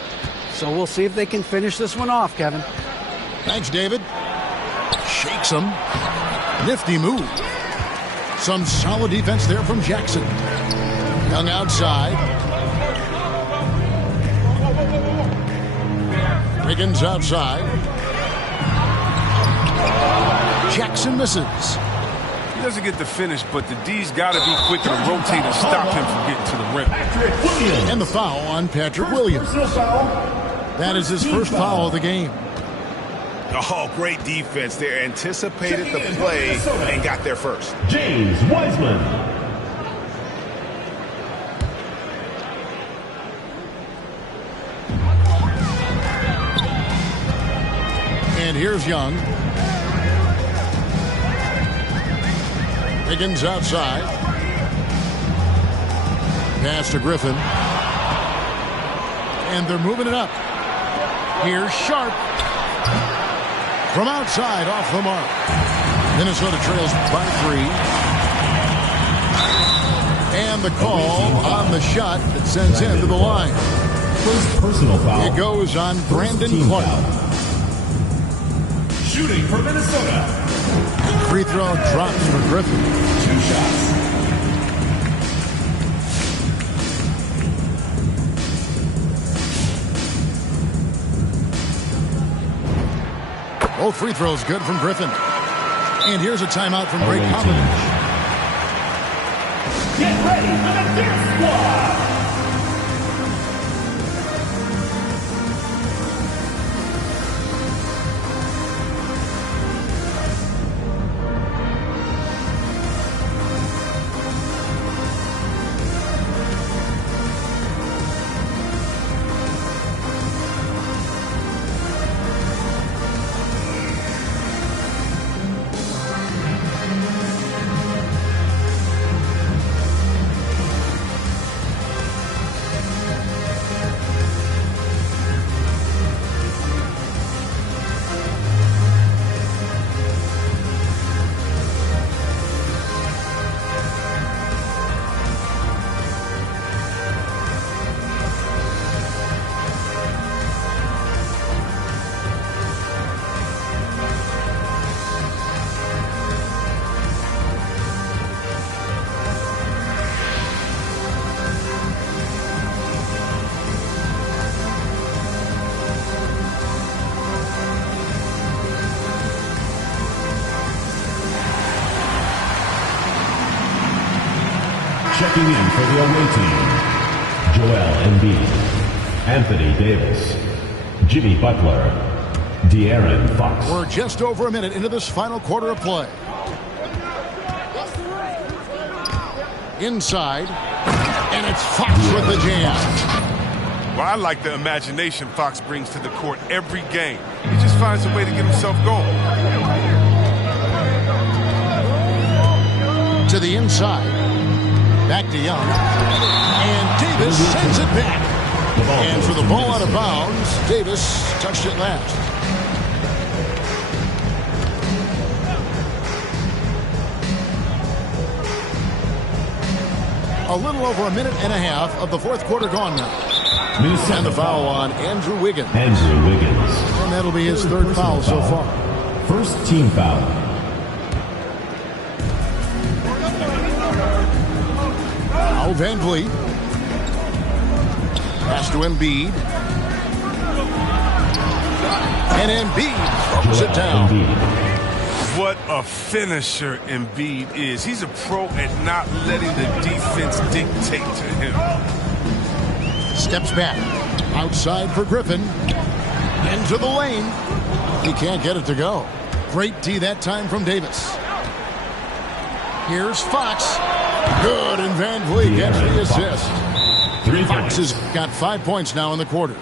So we'll see if they can finish this one off, Kevin. Thanks, David. Shakes him. Nifty move. Some solid defense there from Jackson. Young outside. Wiggins outside. Jackson misses. He doesn't get the finish, but the D's got to be quick to rotate and stop him from getting to the rim. And the foul on Patrick Williams. That is his first foul of the game. Oh, great defense there. Anticipated the play and got there first. James Wiseman. And here's Young. Wiggins outside. Pass to Griffin. And they're moving it up. Here's Sharp. From outside, off the mark. Minnesota trails by 3. And the call on the shot that sends him to the line. First personal foul. It goes on Brandon Clark. Shooting for Minnesota. Free throw drops for Griffin. 2 shots. Both free throws good from Griffin. And here's a timeout from Greg Popovich. Get ready for the dance squad. Checking in for the away team, Joel Embiid, Anthony Davis, Jimmy Butler, De'Aaron Fox. We're just over a minute into this final quarter of play. Inside, and it's Fox with the jam. Well, I like the imagination Fox brings to the court every game. He just finds a way to get himself going. To the inside. Back to Young. And Davis sends it back. And for the ball out of bounds, Davis touched it last. A little over a minute and a half of the fourth quarter gone now. And the foul on Andrew Wiggins. Andrew Wiggins. And that'll be his third foul so far. First team foul. Van Vliet. Pass to Embiid. And Embiid throws it down. What a finisher Embiid is. He's a pro at not letting the defense dictate to him. Steps back. Outside for Griffin. Into the lane. He can't get it to go. Great D that time from Davis. Here's Fox. Good, and Van Vliet gets the assist. Fox has got 5 points now in the quarter.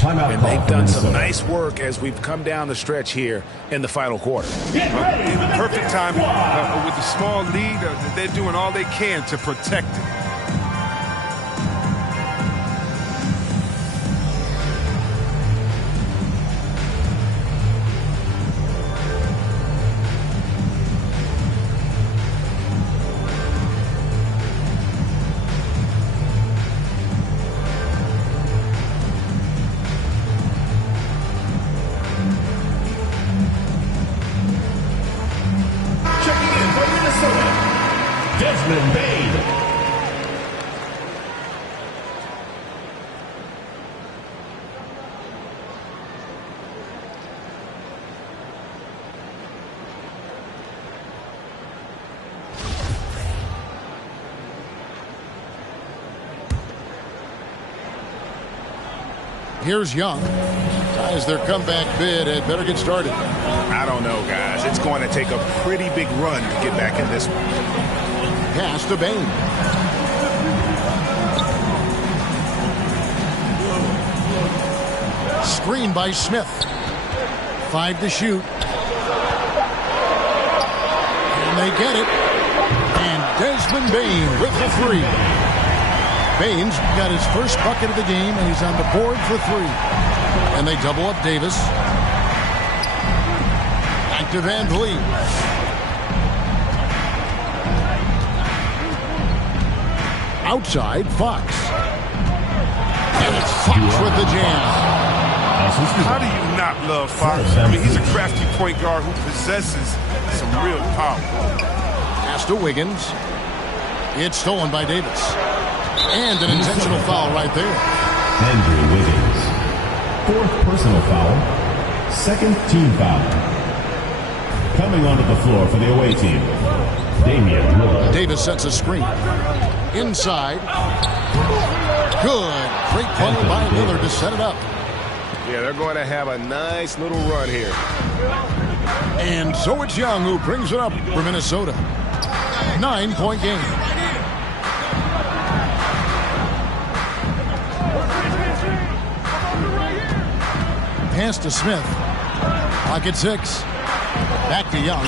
And they've done some nice work as we've come down the stretch here in the final quarter. In the perfect time with a small lead, they're doing all they can to protect it. Desmond Bane. Here's Young. Ties their comeback bid. Had better get started. I don't know, guys. It's going to take a pretty big run to get back in this one. Pass to Bane. Screen by Smith. 5 to shoot. And they get it. And Desmond Bane with the 3. Bane's got his first bucket of the game, and he's on the board for 3. And they double up Davis. Back to Van Vliet. Outside, Fox. And it's Fox with the jam. How do you not love Fox? I mean, he's a crafty point guard who possesses some real power. Pass to Wiggins. It's stolen by Davis. And an intentional foul right there. Andrew Wiggins. 4th personal foul. 2nd team foul. Coming onto the floor for the away team, Damian Lillard. Davis sets a screen. Inside. Good. Great play by Lillard to set it up. Yeah, they're going to have a nice little run here. And so it's Young who brings it up for Minnesota. 9-point game. Pass to Smith. Pocket 6. Back to Young.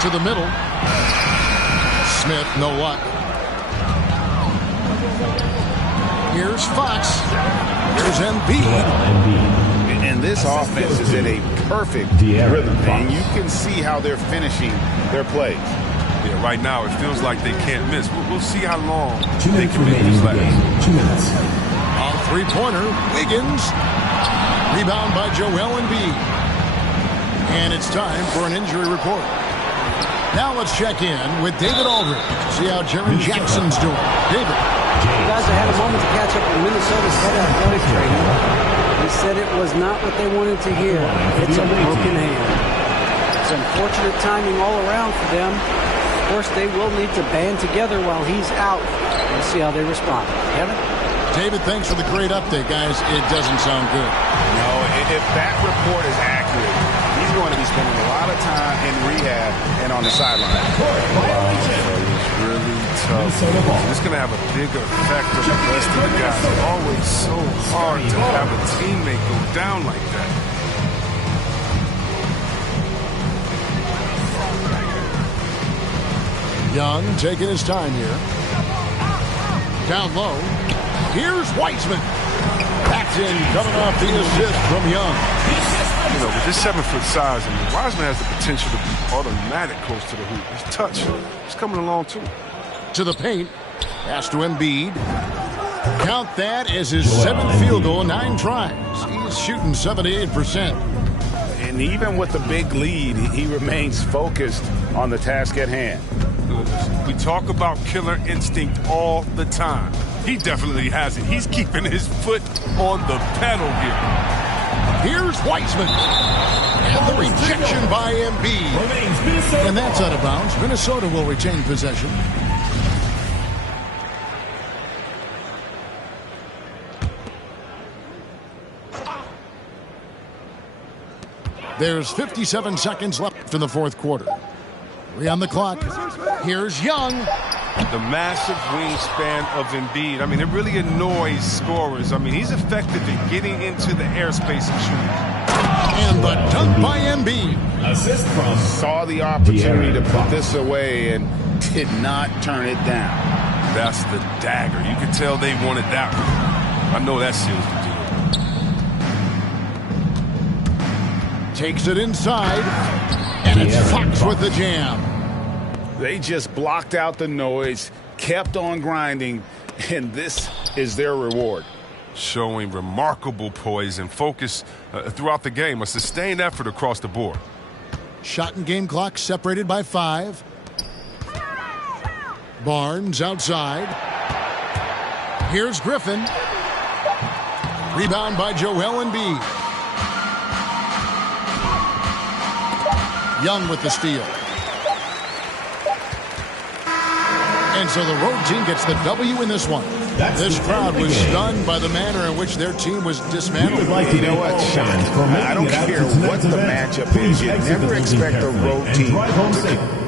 To the middle. Smith, no luck. Here's Fox. Here's Embiid. And this offense is in a perfect rhythm, and you can see how they're finishing their plays. Yeah, right now it feels like they can't miss. We'll see how long 2 they minutes can make remaining this in the last. game. 2 minutes. On three-pointer, Wiggins. Rebound by Joel Embiid. And it's time for an injury report. Now let's check in with David Aldridge. See how Jaren Jackson's doing. David. You guys have had a moment to catch up with Minnesota's head athletic trainer. He said it was not what they wanted to hear. It's a broken hand. It's unfortunate timing all around for them. Of course, they will need to band together while he's out. We'll see how they respond. Kevin? David, thanks for the great update, guys. It doesn't sound good. No, if that report is accurate, he's going to be spending a lot of time in rehab and on the sideline. It's really tough. It's going to have a bigger effect on the rest of the guys. It's always so hard to have a teammate go down like that. Young taking his time here. Down low. Here's Wiseman. Paxton coming off the assist from Young. You know, with this 7-foot size, I mean, Wiseman has the potential to be automatic close to the hoop. His touch is coming along, too. To the paint. Pass to Embiid. Count that as his 7th field goal, 9 tries. He's shooting 78%. And even with the big lead, he remains focused on the task at hand. We talk about killer instinct all the time. He definitely has it. He's keeping his foot on the pedal here. Here's Wiseman. And the rejection by Embiid. And that's out of bounds. Minnesota will retain possession. There's 57 seconds left in the 4th quarter. 3 on the clock. Here's Young. The massive wingspan of Embiid. I mean, it really annoys scorers. I mean, he's effective in getting into the airspace and shooting. And the dunk by Embiid. Assist from Saw the opportunity to put this away and did not turn it down. That's the dagger. You can tell they wanted that one. I know that seals the deal. Takes it inside. And it's Fox with the jam. They just blocked out the noise, kept on grinding, and this is their reward. Showing remarkable poise and focus throughout the game. A sustained effort across the board. Shot and game clock separated by 5. Barnes outside. Here's Griffin. Rebound by Joel Embiid. Young with the steal. And so the road team gets the W in this one. This crowd was stunned by the manner in which their team was dismantled. You know what? I don't care what the matchup is. You never expect a road team to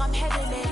I'm heading it.